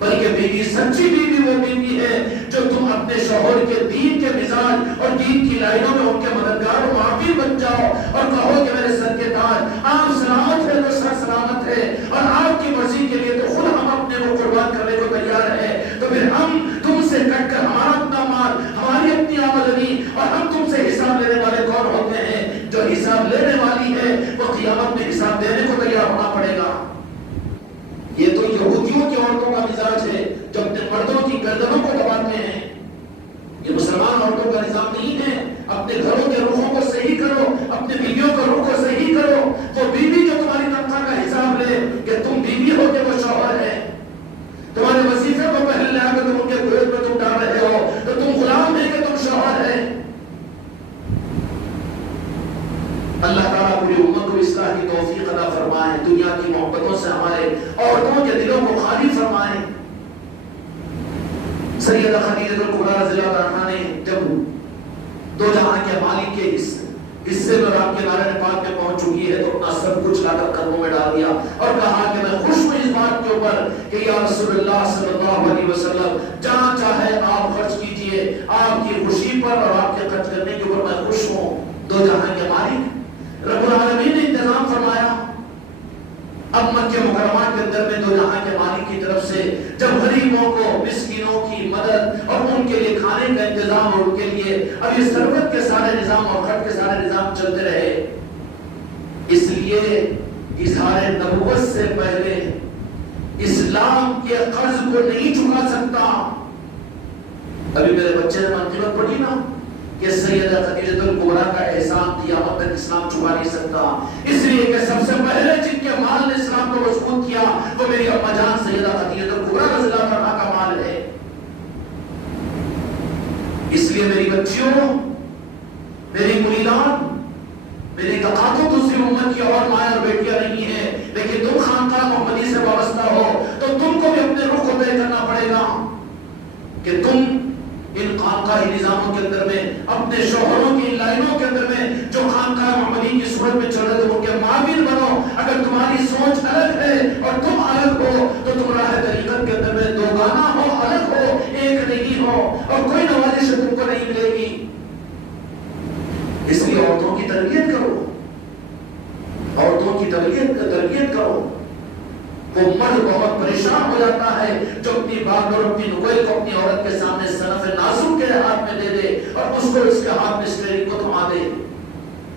بلکہ بیوی، سچی بیوی وہ بیوی ہے جو تم اپنے شوہر کے دین کے مزاج اور دین کی لائنوں میں ان کے مددگار و معافی بن جاؤ اور کہو کہ میرے سر کے تاج، آپ سلامت ہے تو سر سلامت ہے، اور آپ کی مرضی کے لیے تو خود ہم اپنے کو قربان کرنے کو تیار ہے. تو پھر ہم تم سے کٹ کر ہمارا اپنا مال، ہماری اپنی آمدنی اللہ تعالیٰ پوری امت کو اصلاح کی توفیق عطا فرمائے، دنیا کی محبتوں سے ہمارے عورتوں کے دلوں کو خالی فرمائے۔ سیدہ خدیجہ کبریٰ رضی اللہ عنہا نے جب دو جہاں کے مالک کے حصے میں رات کے نارائن پاک میں پہنچ چکی ہے تو اپنا سب کچھ لا کر قدموں میں ڈال دیا اور کہا کہ میں خوش ہوں اس بات کے اوپر کہ یا رسول اللہ صلی اللہ علیہ وسلم جہاں چاہے آپ خرچ کیجئے، آپ کی خوشی پر اور آپ کے خرچ کرنے کے اوپر میں خوش ہوں۔ دو جہاں کے مالک رب العالمین نے انتظام فرمایا۔ اب مکہ مکرمہ کے اندر میں دو جہاں کے مالک کی طرف سے جب غریبوں کو، مسکینوں کی مدد اور ان کے لیے کھانے کا انتظام اور ان کے لیے اب یہ ثروت کے سارے نظام اور خرچ کے سارے نظام چلتے رہے، اس لیے اظہار نبوت سے پہلے اسلام کے قرض کو نہیں چکا سکتا۔ ابھی میرے بچے نے منقبت پڑھی نا کہ سیدہ خدیجہ کبریٰ کا احسان قیامت تک اسلام چھپا نہیں سکتا، اس لیے کہ سب سے پہلے جن کے مال نے اسلام کو مضبوط کیا وہ میری اما جان سیدہ خدیجہ کبریٰ رضی اللہ عنہا کا مال ہے۔ اس لیے میری بچیوں، میری مریدان، میری دقاتوں دوسری امت کی اور مائیں اور بیٹیاں نہیں ہیں، لیکن تم خانقاہ محمدی سے وابستہ ہو تو تم کو بھی اپنے رخ کو طے کرنا پڑے گا کہ تم ان خانقاہی نظاموں کے اندر میں اپنے شوہروں کی لائنوں کے اندر میں جو خانقاہ محمدی کی صورت میں چل رہے تھے ان کے معاون بنو۔ اگر تمہاری سوچ الگ ہے اور تم الگ ہو تو تم راہ طریقت کے اندر میں دوگانہ ہو، الگ ہو، ایک نہیں ہو، اور کوئی نوازش تم کو نہیں ملے گی۔ اس لیے عورتوں کی تربیت کرو، عورتوں کی تربیت کرو۔ وہ مرد بہت پریشان ہو جاتا ہے جو اپنی بات اور اپنی نکوئی کو اپنی عورت کے سامنے صنف نازک کے ہاتھ میں دے دے اور اس کو اس کے ہاتھ میں اسٹیئرنگ کو تھما دے۔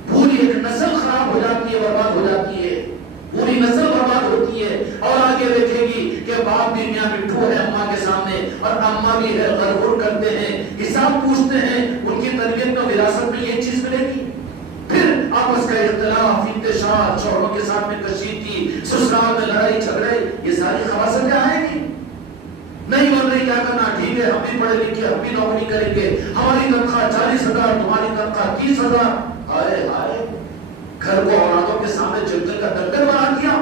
پوری ایک نسل خراب ہو جاتی ہے، برباد ہو جاتی ہے، پوری نسل برباد ہوتی ہے۔ اور آگے دیکھے گی کہ باپ بھی میاں مٹھو ہے اماں کے سامنے اور اماں بھی ہے غرور کرتے ہیں، حساب پوچھتے ہیں، ان کی تربیت میں وراثت میں یہ چیز ملے گی۔ پھر آپس کا اختلاف، انتشار، شوہروں کے ساتھ میں کشیدگی، سسرال میں لڑائی جھگڑے، یہ ساری خواصیں کیا آئیں گی؟ نہیں بول رہی کیا کرنا، ٹھیک ہے ہم بھی پڑھے لکھے، ہم بھی نوکری کریں گے، ہماری تنخواہ 40,000، تمہاری تنخواہ 30,000۔ ہائے ہائے، گھر کو اولادوں کے سامنے جنگل کا دنگل بنا دیا۔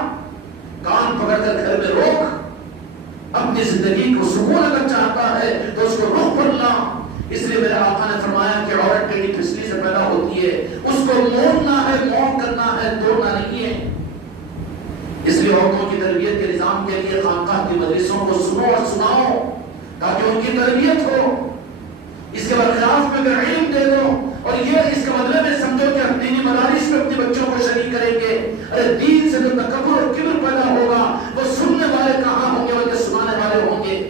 کان پکڑ کر گھر میں روک، اپنی زندگی کو سکون اگر چاہتا ہے تو اس کو رخ بدلنا۔ اس لیے میرے آقا نے فرمایا کہ عورت ٹیڑھی پھسلی سے پیدا ہوتی ہے، اس کو موڑنا ہے، موڑ کرنا ہے، توڑنا نہیں ہے۔ اس لیے عورتوں کی تربیت کے نظام کے لیے خانقاہ کی مجلسوں کو سنو اور سناؤ تاکہ ان کی تربیت ہو۔ اس کے برخلاف میں اگر علم دے دو اور یہ اس کا مطلب ہے سمجھو کہ ہم دینی مدارس میں اپنے بچوں کو شریک کریں گے، ارے دین سے جو تکبر اور کبر پیدا ہوگا وہ سننے والے کہاں ہوں گے بلکہ سنانے والے ہوں گے۔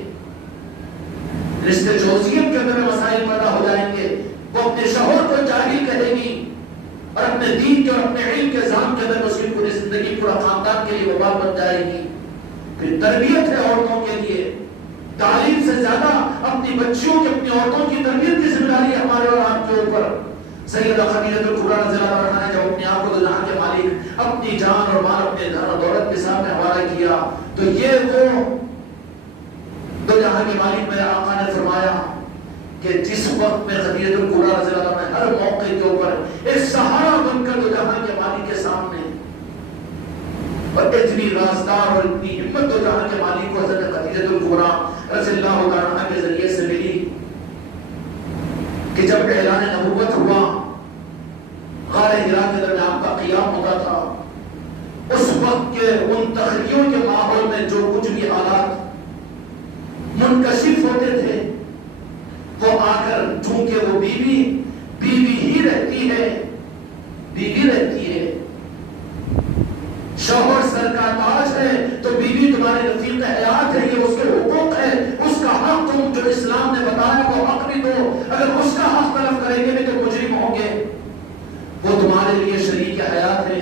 رشتے جوزیت کے اندر مسائل پیدا ہو جائیں گے، وہ اپنے شوہر کو جاہل کہے گی اور اپنے دین کے اور اپنے علم کے ذات کے اندر اس کی پوری زندگی پورا خاندان کے لیے وبال بن جائے گی۔ پھر تربیت ہے عورتوں کے لیے، تعلیم سے زیادہ اپنی بچیوں کی، اپنی عورتوں کی تربیت کی ذمہ داری ہمارے اور آپ کے اوپر۔ سیدہ خدیجہ کبریٰ رضی اللہ عنہا نے جب اپنے آپ کو دو جہاں کے مالک، اپنی جان اور مال، اپنے دھن اور دولت کے سامنے حوالہ کیا تو یہ وہ دو جہاں کے مالک میرے آقا نے فرمایا کہ جس وقت میں خدیجہ کبریٰ رضی اللہ عنہا ہر موقع کے اوپر ایک سہارا بن کر دو جہاں کے مالک کے سامنے، اور اتنی رازدار اور اتنی ہمت دو جہاں کے مالک کو حضرت خدیجہ کبریٰ رضی اللہ عنہا کے ذریعے سے ملی کہ جب اعلان نبوت ہوا، غار حرا کے درمیان آپ کا قیام ہوتا تھا، اس وقت کے ان تخلیوں کے ماحول میں جو کچھ بھی حالات منکشف ہوتے تھے وہ آ کر، چونکہ وہ بیوی ہی رہتی ہے، بیوی رہتی ہے، شوہر سر کا تاج ہے تو بیوی تمہارے رفیق حیات ہے، یہ اس کے حقوق ہے، اس کا حق تم جو اسلام نے بتایا وہ حق بھی دو، اگر اس کا حق طلب کریں گے بھی تو مجرم ہوں گے، وہ تمہارے لیے شریک حیات ہے۔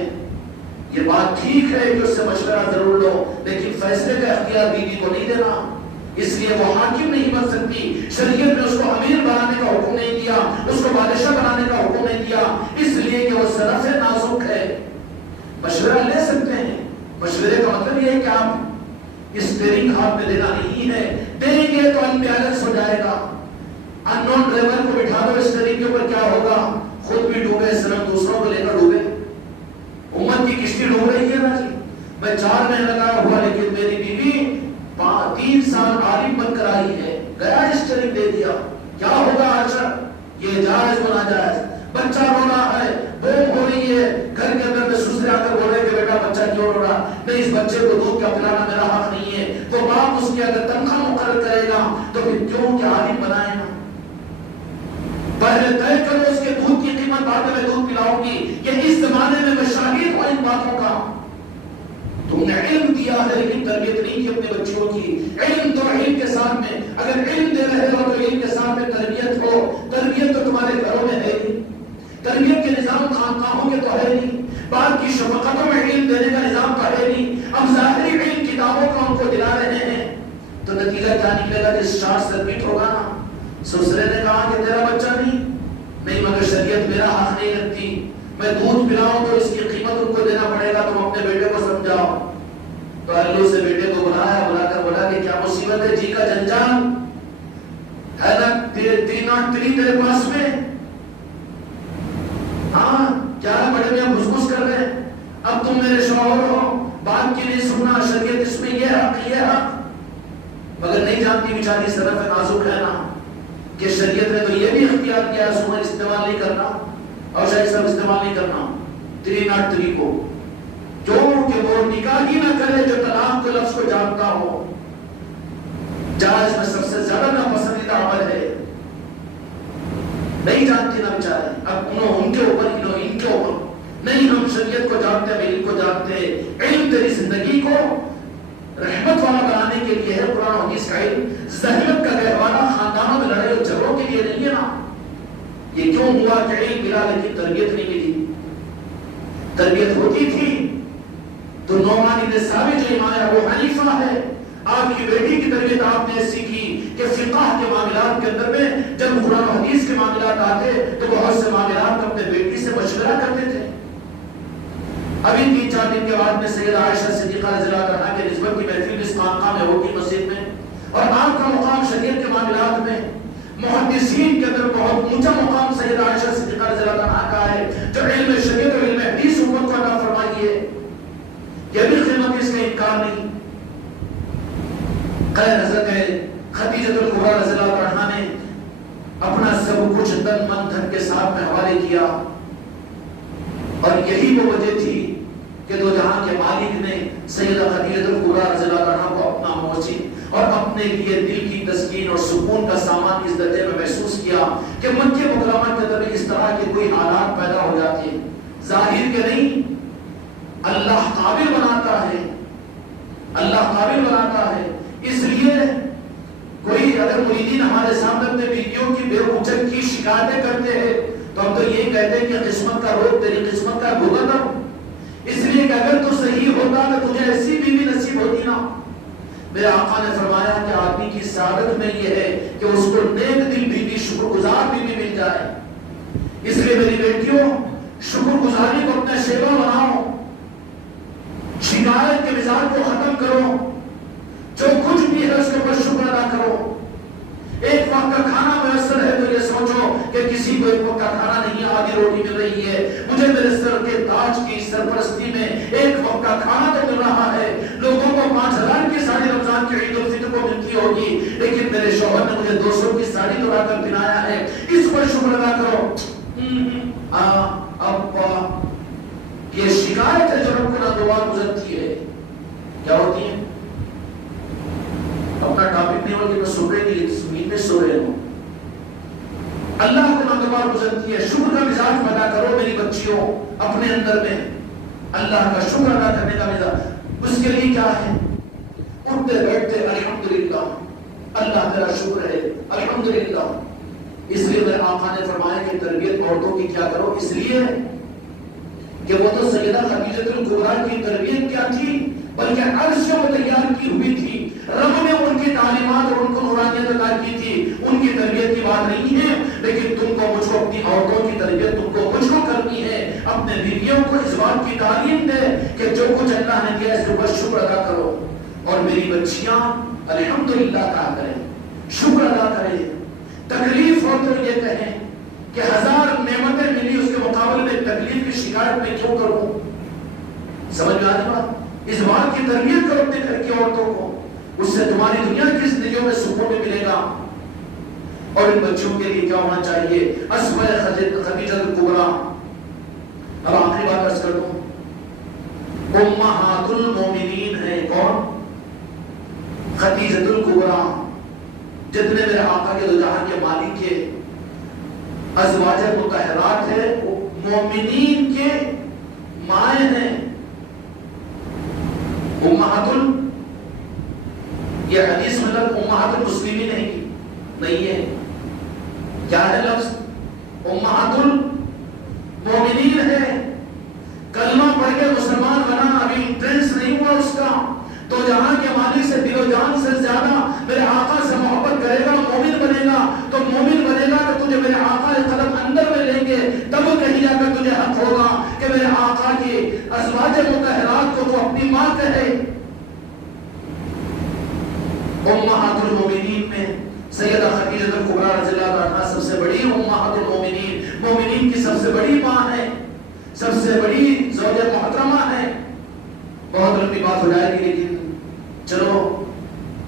یہ بات ٹھیک ہے کہ اس سے مشورہ ضرور لو، لیکن فیصلے کا اختیار بیوی کو نہیں دینا، اس لیے وہ حاکم نہیں بن سکتی۔ شریعت نے اس کو امیر بنانے کا حکم نہیں دیا، اس کو بادشاہ بنانے کا حکم نہیں دیا، اس لیے کہ وہ صرف نازک ہے۔ مشورہ لے سکتے ہیں، مشورے کا مطلب یہ ہے کہ آپ اسٹیئرنگ ہاتھ میں دینا نہیں ہے، دیں گے تو انبیلنس ہو جائے گا۔ ان نون ڈرائیور کو بٹھا دو اسٹیئرنگ کے اوپر، کیا ہوگا؟ خود بھی ڈوبے، صرف دوسروں کو لے کر ڈوبے۔ کی کشتی ڈوب رہی ہے نا جی، میں 4 مہینے لگایا ہوا لیکن میری بیوی 3 سال عالم بن کر آئی ہے، گیا اسٹرنگ دے دیا، کیا ہوگا آخر؟ یہ جائز و ناجائز؟ بچہ رو رہا ہے، بوم ہو رہی ہے، گھر کے اندر میں سسرے آ کر بول رہے کہ بیٹا بچہ کیوں رو رہا؟ نہیں، اس بچے کو دودھ کا پلانا میرا حق نہیں ہے۔ وہ باپ اس کی اگر تنخواہ مقرر کرے گا تو پھر کیوں کہ عالم بنائے گا؟ پہلے طے کرو اس کے دودھ کی قیمت، بعد میں دودھ پلاؤں گی۔ یہ اس زمانے میں شاہد ہوں ان باتوں کا۔ تم نے علم دیا ہے لیکن تربیت نہیں کی اپنے بچوں کی۔ علم تو علم کے ساتھ میں، اگر علم دے رہے ہو تو علم کے ساتھ میں تربیت ہو۔ تربیت تو تمہارے گھروں میں ہے نہیں، تربیت کے نظام خانقاہوں کے تو ہے نہیں، بعد کی شفقتوں میں علم دینے کا نظام تو ہے نہیں۔ اب ظاہری علم کتابوں کا ان کو دلا رہے ہیں تو نتیجہ کیا نکلے گا؟ کہ شارٹ سرکٹ ہوگا نا۔ سسرے نے کہا کہ تیرا بچہ نہیں مگر شریعت میرا حق نہیں رکھتی، میں دودھ پلاؤں تو اس کی قیمت ان کو دینا پڑے گا، تم اپنے بیٹے کو سمجھاؤ۔ تو اللہ سے بیٹے کو بلایا، بلا کر بولا کہ کیا مصیبت ہے؟ جی کا جنجال ہے نا 303 تیرے پاس میں؟ ہاں کیا بڑے میاں گھس کر رہے ہیں، اب تم میرے شوہر ہو، بات کی نہیں سننا، شریعت اس میں یہ حق، مگر نہیں جانتی بیچاری صرف نازک ہے نا کہ شریعت نے تو یہ بھی اختیار کیا سونا استعمال نہیں کرنا اور شاید سب استعمال نہیں کرنا 303 کو، جو کہ وہ نکاح ہی نہ کرے جو طلاق کے لفظ کو جانتا ہو۔ جائز میں سب سے زیادہ ناپسندیدہ عمل ہے، نہیں جانتی نا بیچارے، اب ان کے اوپر ان کے اوپر نہیں، ہم شریعت کو جانتے ہیں، علم کو جانتے ہیں۔ علم تیری زندگی کو رحمت والا بنانے کے لیے ہے، قرآن و حدیث کا علم ذہنت کا گہوارہ خاندانوں میں لڑائی اور جھگڑوں کے لیے نہیں ہے نا۔ یہ کیوں ہوا کہ علم ملا لیکن تربیت نہیں ملی؟ تربیت ہوتی تھی تو نعمان بن ثابت جو امام ابو حنیفہ ہے، آپ کی بیٹی کی تربیت آپ نے ایسی کی کہ فقہ کے معاملات کے اندر میں جب قرآن و حدیث کے معاملات آتے تو بہت سے معاملات اپنے بیٹی سے مشورہ کرتے تھے۔ ابھی 3-4 دن کے بعد میں سیدہ عائشہ صدیقہ رضی اللہ عنہا کے نسبت کی محفل اس خانقاہ میں ہوگی مسجد میں، اور آپ کا مقام شریعت کے معاملات میں محدثین کے اندر بہت اونچا مقام سیدہ عائشہ صدیقہ رضی اللہ عنہا کا ہے، جو علم شریعت اور علم حدیث امت کو عطا فرمائی ہے، یہ بھی قیمت اس کا انکار نہیں۔ خیر حضرت خدیجہ الکبریٰ رضی اللہ عنہا نے اپنا سب کچھ تن من دھن کے ساتھ میں حوالے کیا، اور یہی وہ وجہ تھی کہ دو جہاں کے مالک نے سیدہ خدیجہ الکبریٰ رضی اللہ عنہا کو اپنا موچی اور اپنے لیے دل کی تسکین اور سکون کا سامان اس درجے میں محسوس کیا کہ مکہ مکرمہ کے اندر اس طرح کے کوئی حالات پیدا ہو جاتے ہیں، ظاہر کے نہیں، اللہ قابل بناتا ہے، اللہ قابل بناتا ہے۔ اس لیے کوئی اگر مریدین ہمارے سامنے اپنے بیویوں کی بے وجہ کی شکایتیں کرتے ہیں تو ہم تو یہی کہتے ہیں کہ قسمت کا روپ تیری قسمت کا بھگت ہو، اس لیے کہ اگر تو صحیح ہوتا تو تجھے ایسی بیوی نصیب ہوتی نا۔ میرے آقا نے فرمایا کہ آدمی کی سعادت میں یہ ہے کہ اس کو نیک دل بیوی، شکر گزار بیوی مل جائے۔ اس لیے میری بیٹیوں، شکر گزاری کو اپنا شیوا بناؤ، شکایت کے مزاج کو ختم کرو، جو کچھ بھی ہے اس کے اوپر شکر ادا کرو۔ ایک وقت کا کھانا میسر ہے تو یہ سوچو کہ کسی کو ایک وقت کا کھانا نہیں، آدھی روٹی مل رہی ہے، مجھے میرے سر کے تاج کی سرپرستی میں ایک وقت کا کھانا تو مل رہا ہے۔ لوگوں کو 5000 کی ساڑی رمضان کی عید الفطر کو ملتی ہوگی، لیکن میرے شوہر نے مجھے 200 کی ساڑی تو لا کر پہنایا ہے، اس پر شکر ادا کرو۔ یہ شکایت ہے جو رب کو ناگوار گزرتی ہے، کیا ہوتی ہے؟ اپنا ٹاپک نہیں ہوگی، میں سن رہے نہیں، زمین میں سو رہے ہوں، اللہ کو ناگوار گزرتی ہے۔ شکر کا مزاج پیدا کرو میری بچیوں اپنے اندر میں، اللہ کا شکر ادا کرنے کا مزاج۔ اس کے لیے کیا ہے؟ اٹھتے بیٹھتے الحمدللہ، اللہ تیرا شکر ہے، الحمدللہ۔ اس لیے میرے آقا نے فرمایا کہ تربیت عورتوں کی کیا کرو، اس لیے کہ وہ تو سیدہ خدیجہ الکبریٰ کی تربیت کیا تھی بلکہ عرش سے وہ تیار کی ہوئی تھی، رب نے ان کی تعلیمات اور ان کو نورانیت عطا کی تھی، ان کی تربیت کی بات نہیں ہے، لیکن تم کو مجھ کو اپنی عورتوں کی تربیت تم کو مجھ کو کرنی ہے۔ اپنے بیویوں کو اس بات کی تعلیم دے کہ جو کچھ اللہ نے دیا اس کے اوپر شکر ادا کرو، اور میری بچیاں الحمدللہ کہا کریں، شکر ادا کریں۔ تکلیف ہو تو یہ کہیں کہ 1000 نعمتیں ملی، اس کے مقابلے میں تکلیف کی شکایت میں کیوں کروں؟ سمجھ میں آ رہی بات؟ اس بات کی تربیت کرو اپنے گھر کی عورتوں کو، اس سے تمہاری دنیا کی زندگیوں میں سکون بھی ملے گا۔ اور ان بچوں کے لیے کیا ہونا چاہیے؟ اسماء خدیجہ الکبریٰ۔ اب آخری بات عرض کر دوں، امہات المومنین ہیں کون؟ خدیجہ الکبریٰ، جتنے میرے آقا کے دو جہاں کے مالک کے ازواج مطہرات ہیں، وہ مومنین کے مائیں ہیں۔ امہات یہ حدیث مطلب امہات المسلمین نہیں ہے، کیا ہے لفظ؟ امہات المومنین ہے۔ کلمہ پڑھ کے مسلمان بنا، ابھی انٹرنس نہیں ہوا اس کا، تو جہاں کے مالک سے دل و جان سے زیادہ میرے آقا سے محبت کرے گا، مومن بنے گا، تو مومن بنے گا کہ تجھے میرے آقا کے قدم اندر میں لیں گے، تب کہیں جا کر تجھے حق ہوگا کہ میرے آقا کی ازواج مطہرات کو تو اپنی ماں کہے۔ امہات المومنین میں سیدہ خدیجہ الکبریٰ رضی اللہ عنہا سب سے بڑی امہات المومنین، مومنین کی سب سے بڑی ماں ہے، سب سے بڑی زوجہ محترمہ ہے۔ بہت لمبی بات ہو جائے گی، لیکن چلو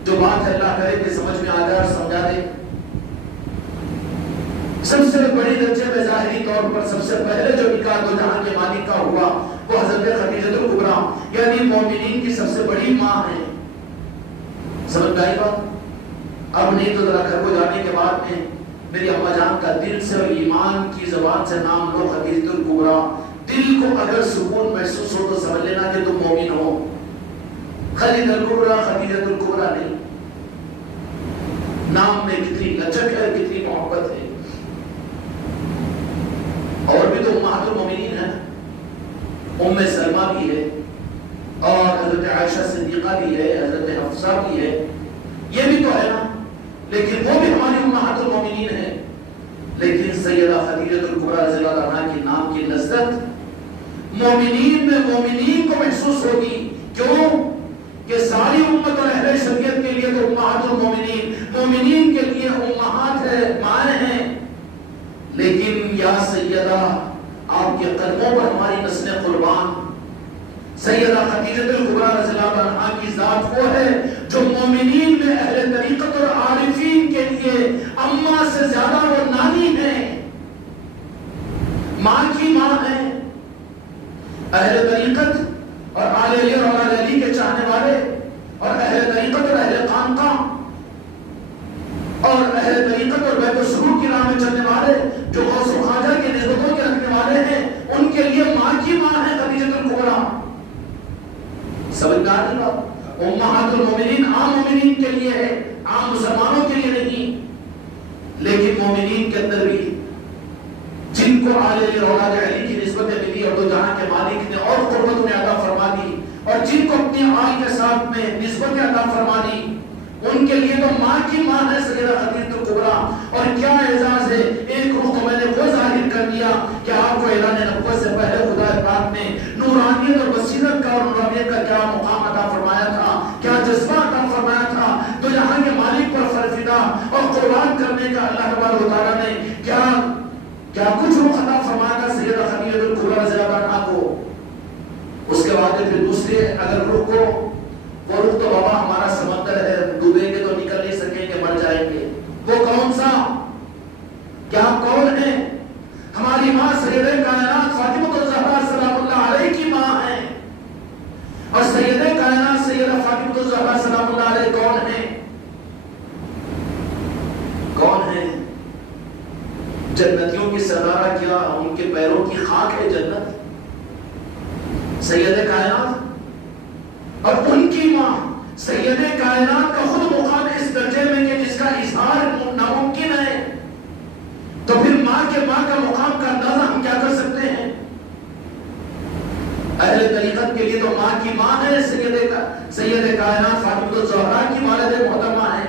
جو بات ہے اللہ کرے کہ سمجھ میں آ جائے اور سمجھا دے۔ سب سے بڑی درجے میں ظاہری طور پر سب سے پہلے جو نکاح دو جہاں کے مالک کا ہوا وہ حضرت خدیجہ الکبریٰ یعنی مومنین کی سب سے بڑی ماں ہے۔ سمجھ میں آئی بات؟ اب نہیں تو ذرا گھر کو جانے کے بعد میں میری اماں جان کا دل سے اور ایمان کی زبان سے نام لو، خدیجہ الکبریٰ۔ دل کو اگر سکون محسوس ہو تو سمجھ لینا کہ تم مومن ہو۔ خدیجہ الکبریٰ خدیجہ الکبریٰ نہیں، نام میں کتنی لچک ہے، کتنی محبت ہے۔ اور بھی تو امہات المومنین ہیں، ام سلمہ بھی ہے، اور حضرت عائشہ صدیقہ بھی ہے، حضرت حفصہ بھی ہے، یہ بھی تو ہے نا، لیکن وہ بھی ہماری امہات المومنین ہیں۔ لیکن سیدہ خدیجہ الکبریٰ رضی اللہ عنہا کی نام کی لذت مومنین میں مومنین کو محسوس ہوگی۔ کیوں کہ ساری امت اور اہل شریعت کے لیے تو امہات المومنین، مومنین کے لیے امہات ہے، مائیں ہیں، لیکن یا سیدہ آپ کے قدموں پر ہماری نسلیں قربان۔ سیدہ خدیجہ الکبریٰ رضی اللہ عنہا کی ذات وہ ہے جو مومنین میں اہل طریقت اور عارفین کے لیے اماں سے زیادہ وہ نانی ہے، ماں کی ماں ہے۔ اہل طریقت اور آل علی اور آل علی کے چاہنے والے، اور اہل طریقت اور اہل خانقاہ اور اہل طریقت اور بیت السرور کی راہ میں چلنے والے جو غوث و خواجہ کی نسبتوں کے رکھنے والے ہیں، ان کے لیے ماں کی ماں ہے خدیجہ الکبریٰ۔ سمجھ میں آ رہی بات؟ امہات المومنین عام مومنین کے لیے ہے، عام مسلمانوں کے لیے نہیں، لیکن مومنین کے اندر بھی جن کو آل علی اور اولاد علی کی نسبتیں ملی اور دو جہاں کے مالک نے اور قربت انہیں عطا فرما دی، اور جن کو اپنی آل کے ساتھ میں نسبتیں عطا فرما دی، ان کے لیے تو ماں کی ماں ہے سیدہ خدیجہ الکبریٰ۔ اور کیا اعزاز ہے، ایک روح تو میں نے وہ ظاہر کر دیا کہ آپ کو اعلان نبوت سے پہلے خدا پاک نے نورانیت اور بصیرت کا اور نورانیت کا کیا مقام عطا فرمایا تھا، کیا جذبہ عطا فرمایا تھا، تو یہاں کے مالک پر فرفدہ اور قربان کرنے کا اللہ تبارک و تعالیٰ نے کیا کچھ روح عطا فرمایا تھا سیدہ خدیجہ الکبریٰ رضی اللہ عنہا کو۔ اس کے بعد پھر دوسرے اگر روح کو، وہ روح تو بابا ہمارا سمندر ہے، ڈوبیں گے تو نکل نہیں سکیں گے، مر جائیں گے۔ وہ کون سا؟ کیا کون ہے؟ ہماری ماں سیدہ کائنات فاطمہ الزہرا سلام اللہ علیہ کی ماں ہے، اور سیدہ کائنات سیدہ فاطمہ الزہرا سلام اللہ علیہ کون ہے؟ کون ہے؟ جنتیوں کی سردارہ، کیا ان کے پیروں کی خاک ہے جنت؟ سیدہ کائنات اور ان کی ماں سیدہ کائنات کا خود مقام اس درجے میں کہ جس کا اظہار ناممکن ہے، تو پھر ماں کے ماں کا مقام کا اندازہ ہم کیا کر سکتے ہیں؟ اہل طریقت کے لیے تو ماں کی ماں ہے سیدہ کائنات فاطمہ الزہرا کی والد محترمہ ہے،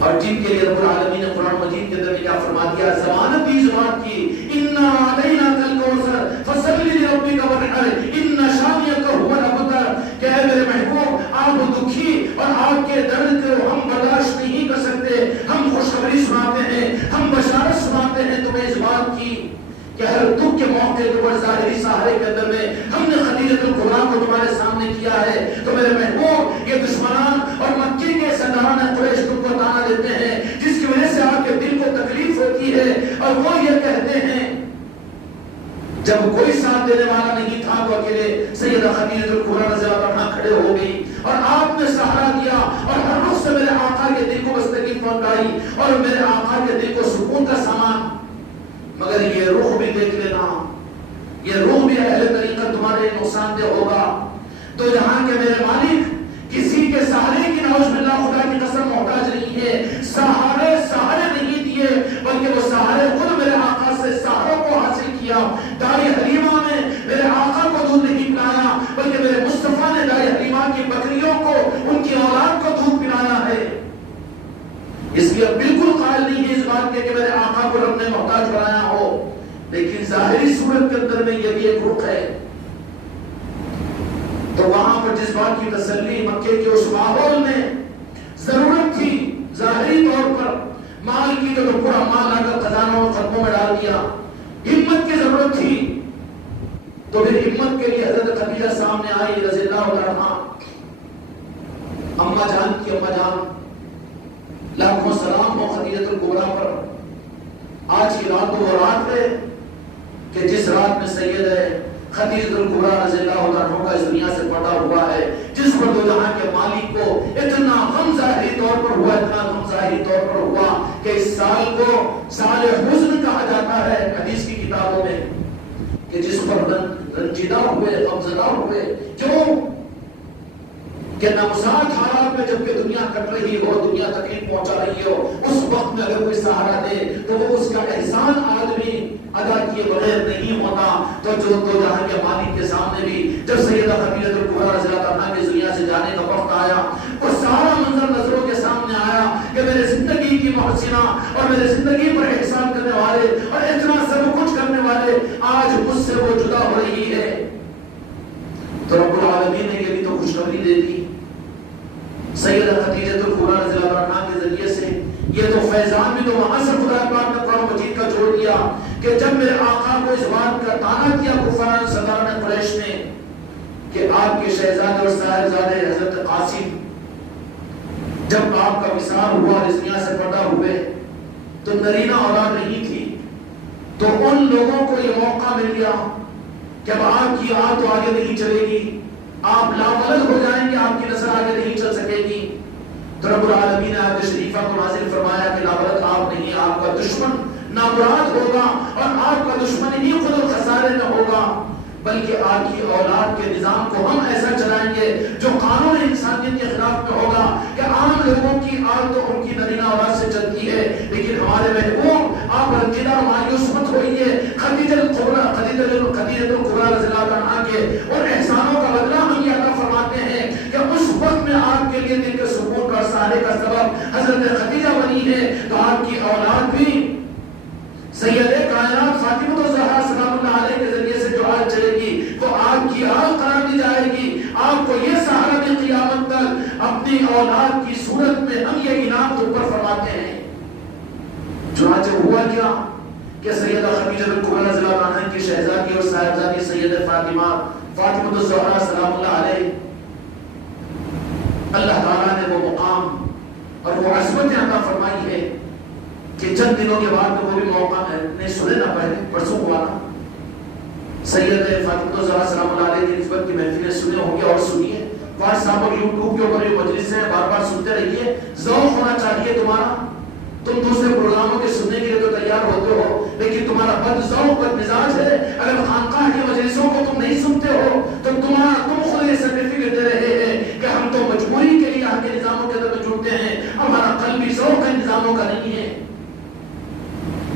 اور جن کے لیے رب العالمین نے قرآن مجید کے اندر کیا فرما دیا، ضمانت دی زبان کی، اِنَّا عَلَيْنَا الْكَوْثَرَ فَصَلِّ لِرَبِّكَ وَانْحَرْ إِنَّ شَانِئَكَ هُوَ الْأَبْتَرُ، کہ اے میرے محبوب آپ دکھی اور آپ کے درد کو ہم برداشت نہیں کر سکتے، ہم خوشخبری سناتے ہیں، ہم بشارت سناتے ہیں تمہیں اس بات کی کہ ہر دکھ کے موقع کے اوپر ظاہری سہارے کے اندر میں ہم نے خدیجۃ الکبریٰ کو تمہارے سامنے کیا ہے، تو میرے محبوب یہ دشمنان اور مکے کے سرداران قریش تم کو تانا دیتے ہیں، جس کی وجہ سے آپ کے دل کو تکلیف ہوتی ہے، اور وہ یہ کہتے ہیں جب کوئی ساتھ دینے والا نہیں تھا تو اکیلے سیدہ خدیجۃ الکبریٰ رضی اللہ عنہا کھڑے ہو گئی اور آپ نے سہارا دیا، اور ہر رخ سے میرے آقا کے دل کو بستگی پہنچائی اور میرے آقا کے دل کو سکون کا سامان۔ مگر یہ روح بھی دیکھ لینا، یہ روح بھی اہل طریقت تمہارے نقصان دہ ہوگا۔ تو جہاں کے میرے مالک کسی کے سہارے کی نعوذ باللہ خدا کی قسم محتاج نہیں ہے، سہارے نہیں دیے، بلکہ وہ سہارے خود میرے آقا سے سہاروں کو حاصل کیا۔ دار حلیمہ میں میرے آقا کو دودھ نہیں پلایا، بلکہ میرے مصطفیٰ نے دار حلیمہ کی بکریوں کو، ان کی اولاد کو دودھ پلایا ہے۔ اس لیے بالکل قائل نہیں ہے اس بات کے کہ میرے آقا کو رب نے محتاج بنایا ہو، لیکن ظاہری صورت کے اندر میں یہ بھی ایک رخ ہے۔ تو وہاں پر جس بات کی تسلی مکے کے اس ماحول میں ضرورت تھی، ظاہری طور پر مال کی تو پورا مال لا کر خزانوں اور خدموں میں ڈال دیا، ہمت کی ضرورت تھی، تو پھر ہمت کے لیے حضرت خدیجہ سامنے آئی رضی اللہ عنہا، اماں جان کی اماں جان، لاکھوں سلام ہو خدیجۃ الکبریٰ پر۔ آج کی رات وہ رات ہے کہ جس رات میں سید ہے خدیجۃ الکبریٰ رضی اللہ عنہ کا اس دنیا سے پردہ ہوا ہے، جس پر دو جہاں کے مالک کو اتنا غم ظاہری طور پر ہوا، اتنا غم ظاہری طور پر ہوا کہ اس سال کو سال حزن کہا جاتا ہے حدیث کی کتابوں میں، کہ جس پر رنجیدہ ہوئے، غمزدہ ہوئے۔ کیوں کہ نوزاد حالات میں جب کہ دنیا کٹ رہی ہو، دنیا تکلیف پہنچا رہی ہو، اس وقت میں اگر کوئی سہارا دے تو وہ اس کا احسان آدمی ادا کیے بغیر نہیں ہوتا۔ تو جو دو جہاں کے مالک کے سامنے بھی جب سیدہ خدیجۃ الکبریٰ رضی اللہ عنہا کی دنیا سے جانے کا وقت آیا، وہ سارا منظر نظروں کے سامنے آیا کہ میرے زندگی کی محسنہ اور میرے زندگی پر احسان کرنے والے اور اتنا سب کچھ کرنے والے آج مجھ سے وہ جدا ہو رہی ہے۔ تو رب العالمین نے یہ بھی تو خوشخبری دے دی سیدہ خدیجۃ الکبریٰ رضی اللہ عنہا کے ذریعے سے۔ یہ تو فیضان بھی تو وہاں سے خدا پاک نے قرآن مجید کا جوڑ دیا کہ جب میرے آقا کو اس بات کا تانا کیا کفار سرداران قریش نے کہ آپ کے شہزادے اور صاحبزادے حضرت قاسم جب آپ کا وصال ہوا اور اس دنیا سے پردہ ہوئے تو نرینہ اولاد نہیں تھی، تو ان لوگوں کو یہ موقع مل گیا کہ اب آپ کی آہ تو آگے نہیں چلے گی، آپ لاملد ہو جائیں گے، آپ کی نسل آگے نہیں چل سکے گی۔ تو رب العالمین نے آیت شریفہ کو نازل فرمایا کہ لاملد آپ نہیں، آپ کا دشمن نامراد ہوگا، اور آپ کا دشمن ہی خود خسارے میں ہوگا، بلکہ آپ کی اولاد کے نظام کو ہم ایسا چلائیں گے جو قانون انسانیت کے خلاف میں ہوگا، کہ عام لوگوں کی آل تو ان کی نرینہ اولاد سے چلتی ہے، لیکن ہمارے محبوب آپ رنجیدہ اور مایوس مت ہوئیے۔ خدیجۃ الکبریٰ رضی اللہ عنہا کے اور احسانوں کا بدلہ ہم یہ عطا فرماتے ہیں کہ اس وقت میں آپ کے لیے دل کے سکون کا سہارے کا سبب حضرت خدیجہ بنی ہے، تو آپ کی اولاد بھی سید کائنات فاطمہ الزہرا سلام اللہ علیہ کے ذریعے سے جو آل چلے گی وہ آپ کی آل قرار دی جائے گی۔ آپ کو یہ سہارا بھی قیامت تک اپنی اولاد کی صورت میں ہم یہ انعام تو اوپر فرماتے ہیں۔ چنانچہ ہوا کیا کہ سیدہ خدیجہ الکبریٰ رضی اللہ عنہا کی شہزادی اور صاحبزادی سید فاطمہ الزہرا سلام اللہ علیہ، اللہ تعالیٰ نے وہ مقام اور وہ عظمت عطا فرمائی ہے کہ چند دنوں کے بعد وہ بھی موقع نے سنے نہ پہلے پرسوں ہوا نا، سید فاطمہ الزہرا سلام اللہ علیہ کی نسبت کی محفلیں سنے ہوں گے اور سنیے، واٹس ایپ اور یوٹیوب کے اوپر یہ مجلس ہیں، بار بار سنتے رہیے، ذوق ہونا چاہیے تمہارا۔ تم دوسرے پروگراموں کے سننے کے لیے تو تیار ہوتے ہو، لیکن تمہارا بد ذوق بد مزاج ہے۔ اگر خانقاہ کی مجلسوں کو تم نہیں سنتے ہو تو تم خود یہ سرٹیفکیٹ دے رہے ہیں کہ ہم تو مجبوری کے لیے آگے نظاموں کے اندر جڑتے ہیں، ہمارا قلبی ذوق ہے نظاموں کا نہیں ہے۔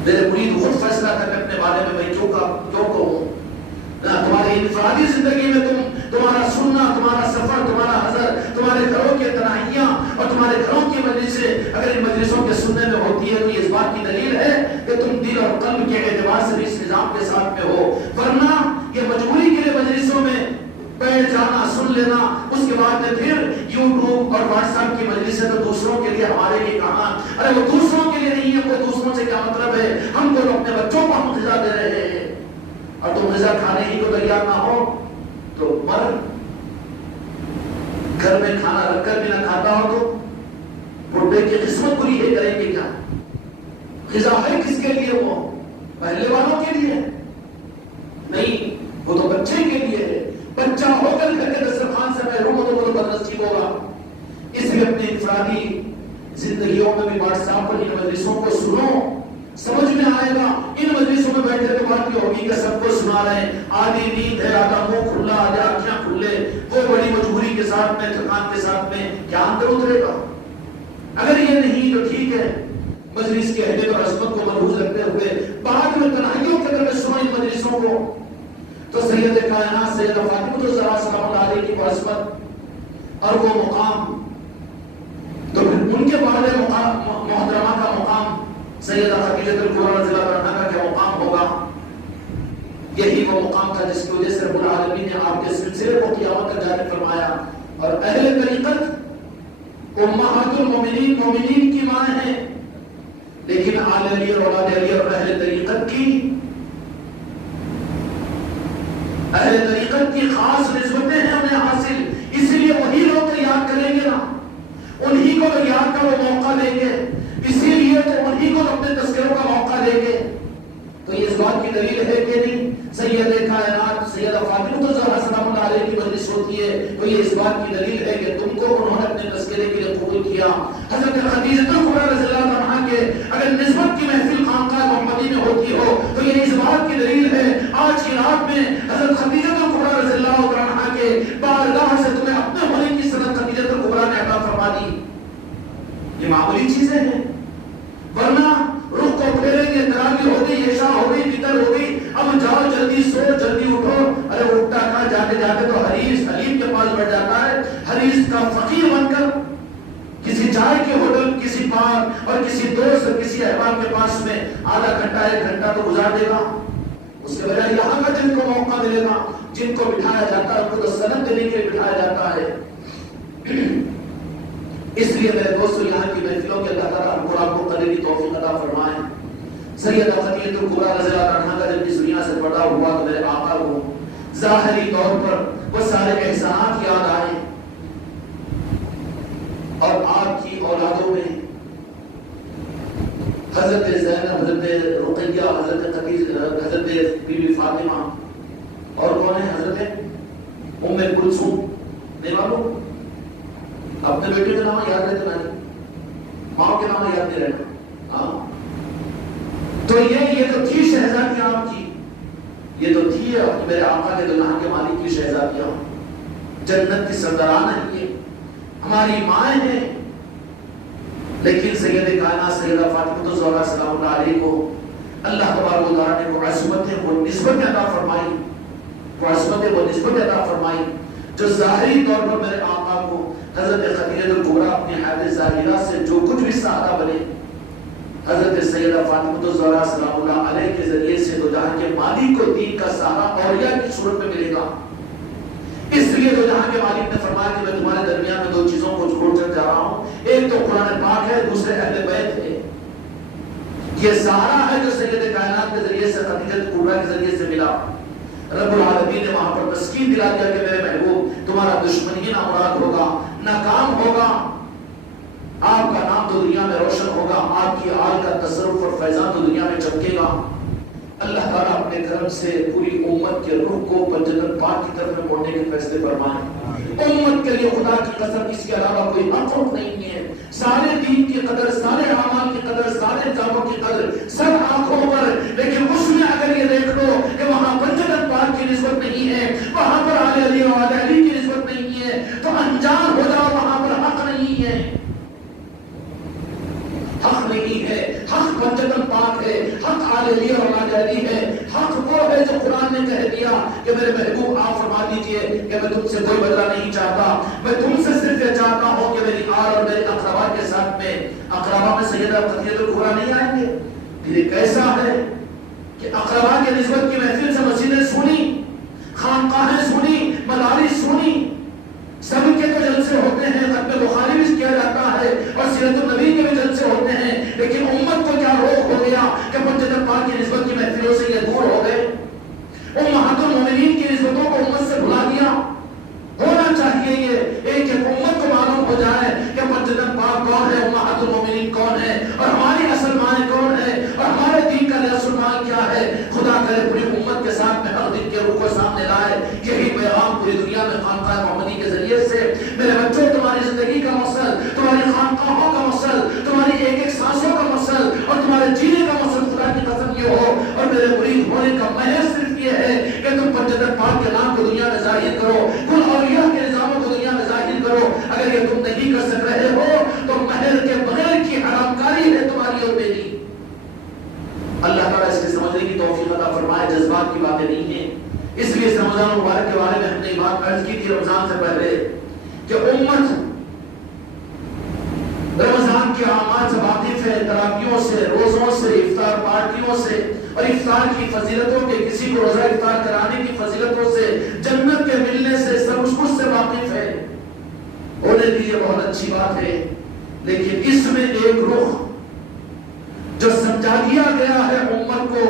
میرے مرید خود فیصلہ کرنے اپنے بارے میں میں کیوں کہوں؟ تمہاری انفرادی زندگی میں تمہارا سننا، تمہارا سفر، تمہارا حضر، تمہارے گھروں کے تنہائیاں اور تمہارے گھروں کی مجلسیں اگر ان مجلسوں کے سننے میں ہوتی ہے تو یہ اس بات کی دلیل ہے کہ تم دل اور قلب کے اعتبار سے بھی اس نظام کے ساتھ میں ہو، ورنہ یہ مجبوری کے لیے مجلسوں میں بیٹھ جانا، سن لینا، اس کے بعد میں پھر یوٹیوب اور واٹس ایپ کی مجلسیں تو دوسروں کے لیے، ہمارے لیے کہاں؟ ارے وہ دوسروں کے لیے نہیں ہے، کوئی دوسروں سے کیا مطلب ہے؟ ہم کو اپنے بچوں کو ہم غذا دے رہے ہیں۔ اور تم غذا کھانے ہی کو تیار نہ ہو تو مر. گھر میں کھانا رکھ کر بھی نہ کھاتا ہو تو بڈھے کی قسمت بری ہے، کریں گے کیا؟ غذا ہے کس کے لیے؟ وہ پہلے والوں کے لیے نہیں، وہ تو بچے کے لیے ہے. بچہ ہو کر گھر کے دسترخوان سے محروم ہو تو وہ تو بدنصیب ہوگا. اس لیے اپنی انفرادی زندگیوں میں بھی واٹس ایپ پر ان مجلسوں کو سنو، سمجھ میں آئے گا. ان مجلسوں میں بیٹھے تو بات یہ ہوگی کہ سب کو سنا رہے ہیں، آدھی نیند ہے، آدھا منہ کھلا، آدھا آنکھیں کھلے، وہ بڑی مجبوری کے ساتھ میں، تھکان کے ساتھ میں کیا اندر اترے گا؟ اگر یہ نہیں تو ٹھیک ہے، مجلس کی اہمیت اور عظمت کو ملحوظ رکھتے ہوئے بعد میں تنہائیوں کے اندر سنو ان مجلسوں کو. تو سید کائنات سیدہ فاطمہ الزہرا سلام اللہ علیہ کی وہ عظمت اور وہ مقام، تو پھر ان کے بعد محترمہ کا مقام سیدہ خدیجہ الکبریٰ رضی اللہ عنہا کا کیا مقام ہوگا؟ یہی وہ مقام تھا جس کی وجہ سے رب العالمین نے آپ کے سلسلے کو قیامت تک جاری فرمایا. اور اہل طریقت امہات المومنین، مومنین کی ماں ہیں، لیکن آل علی اور اولاد علی اور اہل طریقت کی خاص نسبتیں ہیں انہیں حاصل. اسی لیے وہی لوگ تو یاد کریں گے نا، انہی کو تو یاد کا وہ موقع دیں گے، اسی لیے تو انہی کو اپنے تذکروں کا موقع دیں گے. تو یہ اس بات کی دلیل ہے کہ نہیں سید کائنات سیدہ فاطمہ الزہرا سلام اللہ علیہ کی مجلس ہوتی ہے، تو یہ اس بات کی دلیل ہے کہ تم کو انہوں نے اپنے تذکرے کے لیے قبول کیا. حضرت خدیجہ الکبریٰ رضی اللہ عنہا کے اگر نسبت کی محفل خانقاہ محمدی میں ہوتی ہو تو یہ اس بات کی دلیل ہے آج کی رات میں حضرت خدیجہ الکبریٰ رضی اللہ عنہا کے بارگاہ سے تمہیں اپنے ہونے کی سند خدیجہ الکبریٰ نے عطا فرما دی. یہ معمولی چیزیں ہیں، ورنہ رخ کو پھیریں گے، تراویح ہو گئی، عشاء ہو گئی، فطر ہو گئی، اب جاؤ جلدی سو جلدی اٹھو. ارے اٹھتا کہاں، جاتے جاتے تو حریص حلیم کے پاس بیٹھ جاتا ہے. حریص کا فقیر بن کر کسی چائے کے ہوٹل، کسی بار اور کسی دوست اور کسی احباب کے پاس میں آدھا گھنٹہ ایک گھنٹہ تو گزار دے گا. اس کے بجائے یہاں کا جن کو موقع ملے گا، جن کو بٹھایا جاتا ہے ان کو تو سند دینے کے لیے بٹھایا جاتا ہے. اس لیے میرے دوستو یہاں کی محفلوں کے اللہ تعالیٰ ہم کو آپ کو قدر کی توفیق عطا فرمائے. سیدہ خدیجہ الکبریٰ رضی اللہ عنہا کا جب اس دنیا سے پردہ ہوا تو میرے آقا کو ظاہری طور پر وہ سارے احسانات یاد آئے اور آپ کی اولادوں میں حضرت زینب، حضرت رقیہ، حضرت خدیجہ، حضرت بی بی فاطمہ اور کون ہے؟ حضرت ام کلثوم. نہیں معلوم؟ اپنے بیٹے کے نام یاد رہتے نہیں، ماں کے نام یاد نہیں رہنا. ہاں تو یہ تو تھی شہزادیاں آپ کی، یہ تو تھی میرے آقا کے دلہن کے مالک کی شہزادیاں، جنت کی سرداران ہیں، یہ ہماری مائیں ہیں. لیکن سید کائنات سیدہ فاطمہ الزہرا سلام اللہ علیہ کو اللہ تبارک و تعالیٰ نے وہ عصمتیں، وہ نسبتیں عطا فرمائی، وہ عصمتیں، وہ نسبتیں عطا فرمائی جو ظاہری طور پر میرے آقا کو حضرت خدیجہ الکبریٰ اپنی حیات ظاہرہ سے جو کچھ بھی سہارا بنے، حضرت سیدہ فاطمہ الزہرا سلام اللہ علیہ کے ذریعے سے دو جہاں کے مالک کو دین کا سہارا اولیاء کی صورت میں ملے گا. اس لیے دو جہاں کے مالک نے فرمایا کہ میں تمہارے درمیان میں دو چیزوں کو چھوڑ کر جا رہا ہوں، ایک تو قرآن پاک ہے، دوسرے اہل بیت ہے. یہ سہارا ہے جو سید کائنات کے ذریعے سے خدیجہ الکبریٰ کے ذریعے سے ملا. رب العالمین نے وہاں پر تسکین دلا دیا کہ میرے محبوب تمہارا دشمن ہی نامراد ہوگا، ناکام ہوگا، آپ کا نام تو دنیا میں روشن ہوگا، آپ کی آل کا تصرف اور فیضان تو دنیا میں چمکے گا. اللہ تعالیٰ اپنے کرم سے پوری امت کے روح کو پنجتن پاک کی طرف موڑنے کے فیصلے فرمائے. امت کے لیے خدا کی قسم اس کے علاوہ کوئی حق نہیں ہے. سارے دین کی قدر، سارے اعمال کی قدر، سارے کاموں کی قدر سب آنکھوں پر، لیکن اس میں اگر یہ دیکھ لو کہ وہاں پنجتن پاک کی نسبت نہیں ہے، وہاں پر آل علی و آل علی کی نسبت نہیں ہے، تو انجان ہو جاؤ، وہاں پر حق نہیں ہے. حق نہیں ہے، حق پنجتن پاک ہے، حق آل علی اور آل علی ہے. حق وہ ہے جو قرآن نے کہہ دیا کہ میرے محبوب آپ فرما دیجئے کہ میں تم سے کوئی بدلہ نہیں چاہتا، میں تم سے صرف یہ چاہتا ہوں کہ میری آل اور میرے اقربا کے ساتھ میں، اقربا میں سیدہ خدیجہ الکبریٰ نہیں آئیں گے. یہ کیسا ہے کہ اقربا کے نسبت کی محفل سے مسجدیں سنی، خانقاہیں سنی، مدارس سنی، سب کے تو جلسے ہوتے ہیں، ختم بخاری بھی کیا جاتا ہے اور سیرت النبی کے بھی جلسے ہوتے ہیں، لیکن امت کو کیا روک ہو گیا کہ پنجتن پاک کی نسبت کی محفلوں سے یہ دور ہو گئے. نہیں ہیں. اس لیے اس رمضان مبارک کے بارے میں ہم نے یہ بات عرض کی تھی رمضان سے پہلے کہ امت رمضان کے اعمال سے واقف ہے، تراویحوں سے، روزوں سے، افطار پارٹیوں سے اور افطار کی فضیلتوں کے، کسی کو روزہ افطار کرانے کی فضیلتوں سے، جنت کے ملنے سے، سب کچھ سے واقف ہے. ہونے دیجیے، بہت اچھی بات ہے. لیکن اس میں ایک رخ جو سمجھا دیا گیا ہے امت کو،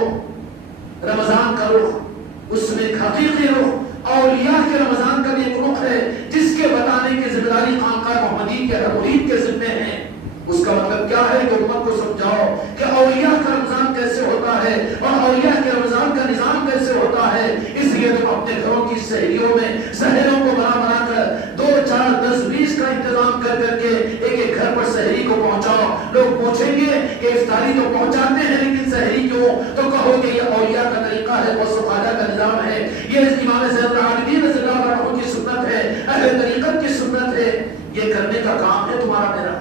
رمضان کا رخ، اس میں ایک حقیقی رخ اولیاء کے رمضان کا بھی ایک رخ ہے جس کے بتانے کی ذمہ داری خانقاہ محمدی کے ہر مرید کے ذمہ ہے. اس کا مطلب کیا ہے کہ امت کو سمجھاؤ کہ اولیاء کا رمضان کیسے ہوتا ہے اور اولیاء کے رمضان کا نظام کیسے ہوتا ہے. اس لیے تم اپنے گھروں کی سحریوں میں سحروں کو بنا کر 2 4 10 20 کا انتظام کر کے ایک گھر پر سحری کو پہنچاؤ. لوگ پوچھیں گے کہ افطاری تو پہنچاتے ہیں لیکن سحری کیوں؟ تو کہو کہ یہ اولیاء کا طریقہ ہے، غوث و خواجہ کا نظام ہے، یہ امام زین العابدین رضی اللہ عنہ کی سنت ہے، اہل طریقت کی سنت ہے. یہ کرنے کا کام ہے تمہارا میرا،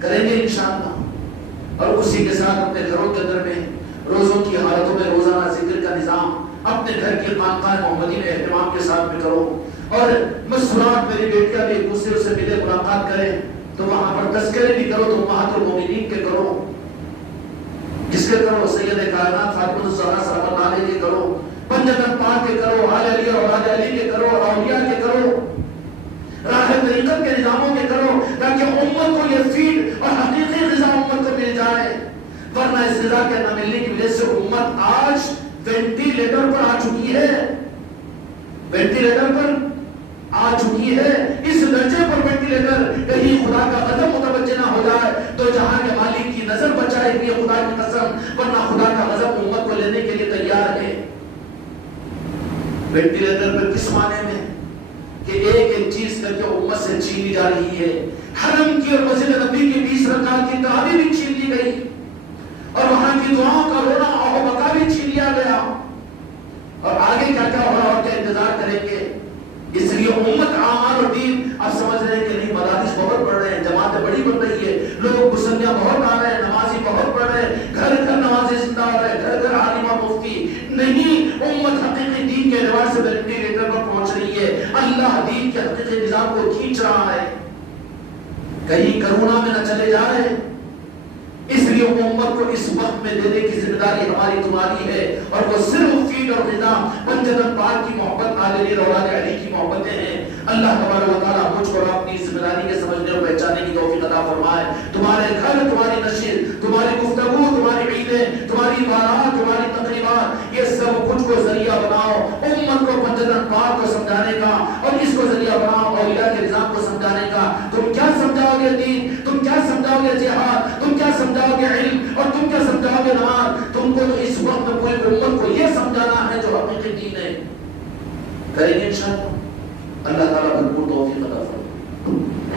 کریں گے انشاءاللہ. اور اسی کے ساتھ اپنے گھروں کے اندر میں روزوں کی حالتوں میں روزانہ ذکر کا نظام اپنے گھر کی خانقاہ محمدی میں اہتمام کے ساتھ میں کرو. اور مسرات میری بیٹیاں بھی ایک دوسرے سے ملے، ملاقات کریں، تو وہاں پر تذکرے بھی کرو، تو وہاں تو مومنین کے کرو. کس کے کرو؟ سید کائنات فاطمہ الزہرا سلام اللہ علیہ کے کرو، پنجتن پاک کے کرو، آل علی اور اولاد علی کے کرو، اولیاء کے کرو، راہ طریقت کے نظاموں کے کرو، تاکہ امت کو یہ فیڈ اور حقیقی غذا امت کو مل جائے. ورنہ اس غذا کے نہ ملنے کی وجہ سے امت آج وینٹیلیٹر پر آ چکی ہے، وینٹیلیٹر پر آ چکی ہے. اس درجے پر وینٹیلیٹر کہیں خدا کا قدم متوجہ نہ ہو جائے تو جہاں کے مالک کی نظر بچائے ہوئی خدا کی قسم، ورنہ خدا کا غضب امت کو لینے کے لیے تیار ہے. وینٹیلیٹر پر کس معنی میں کہ ایک ایک چیز کر کے امت سے چھینی جا رہی ہے. حرم کی اور مسجد نبی کی 20 رکعت کی تراویح بھی چھین لی گئی اور وہاں کی دعاؤں کا رونا اور بقا بھی چھین لیا گیا. اور آگے کیا کیا ہو رہا اور کیا انتظار کریں گے. اس لیے امت اعمال اور دین آپ سمجھ رہے ہیں کہ نہیں، مدارس بہت بڑھ رہے ہیں، جماعتیں بڑی بن رہی ہے، لوگ مسلیاں بہت آ رہے ہیں، نمازی بہت پڑھ رہے ہیں، گھر گھر نمازی زندہ ہو رہے ہیں، گھر گھر عالم اور مفتی. نہیں، امت حقیقی دین کے اعتبار سے وینٹیلیٹر پر پہنچ رہی ہے. اللہ دین کے حقیقی نظام کو کھینچ رہا ہے، کہیں کرونا میں نہ چلے جا رہے. اس لیے امت کو اس وقت میں دینے کی ذمہ داری ہماری تمہاری ہے، اور وہ صرف فیڈ اور غذا پنجتن پاک کی محبت، آل علی اور اولاد علی کی محبتیں ہیں. اللہ تبارک و تعالیٰ مجھ کو اپنی ذمہ داری کے سمجھنے اور پہچاننے کی توفیق عطا فرمائے. تمہارے گھر، تمہاری نشست، تمہاری گفتگو، تمہاری عیدیں، تمہاری بارات، تمہاری تقریبات، یہ سب کچھ کو ذریعہ بناؤ امت کو پنجتن پاک کو سمجھانے کا، اور اس کو ذریعہ بناؤ اولیاء کے نظام کو سمجھانے کا. تم کیا سمجھاؤ گے دین، تم کیا سمجھاؤ گے جہاد، تم کیا سمجھاؤ گے علم، اور تم کیا سمجھاؤ گے نماز. تم کو تو اس وقت میں پوری امت کو یہ سمجھانا ہے جو حقیقی دین ہے. کریں گے انشاءاللہ. اللہ تعالیٰ بھرپور توفیق عطا فرمائے.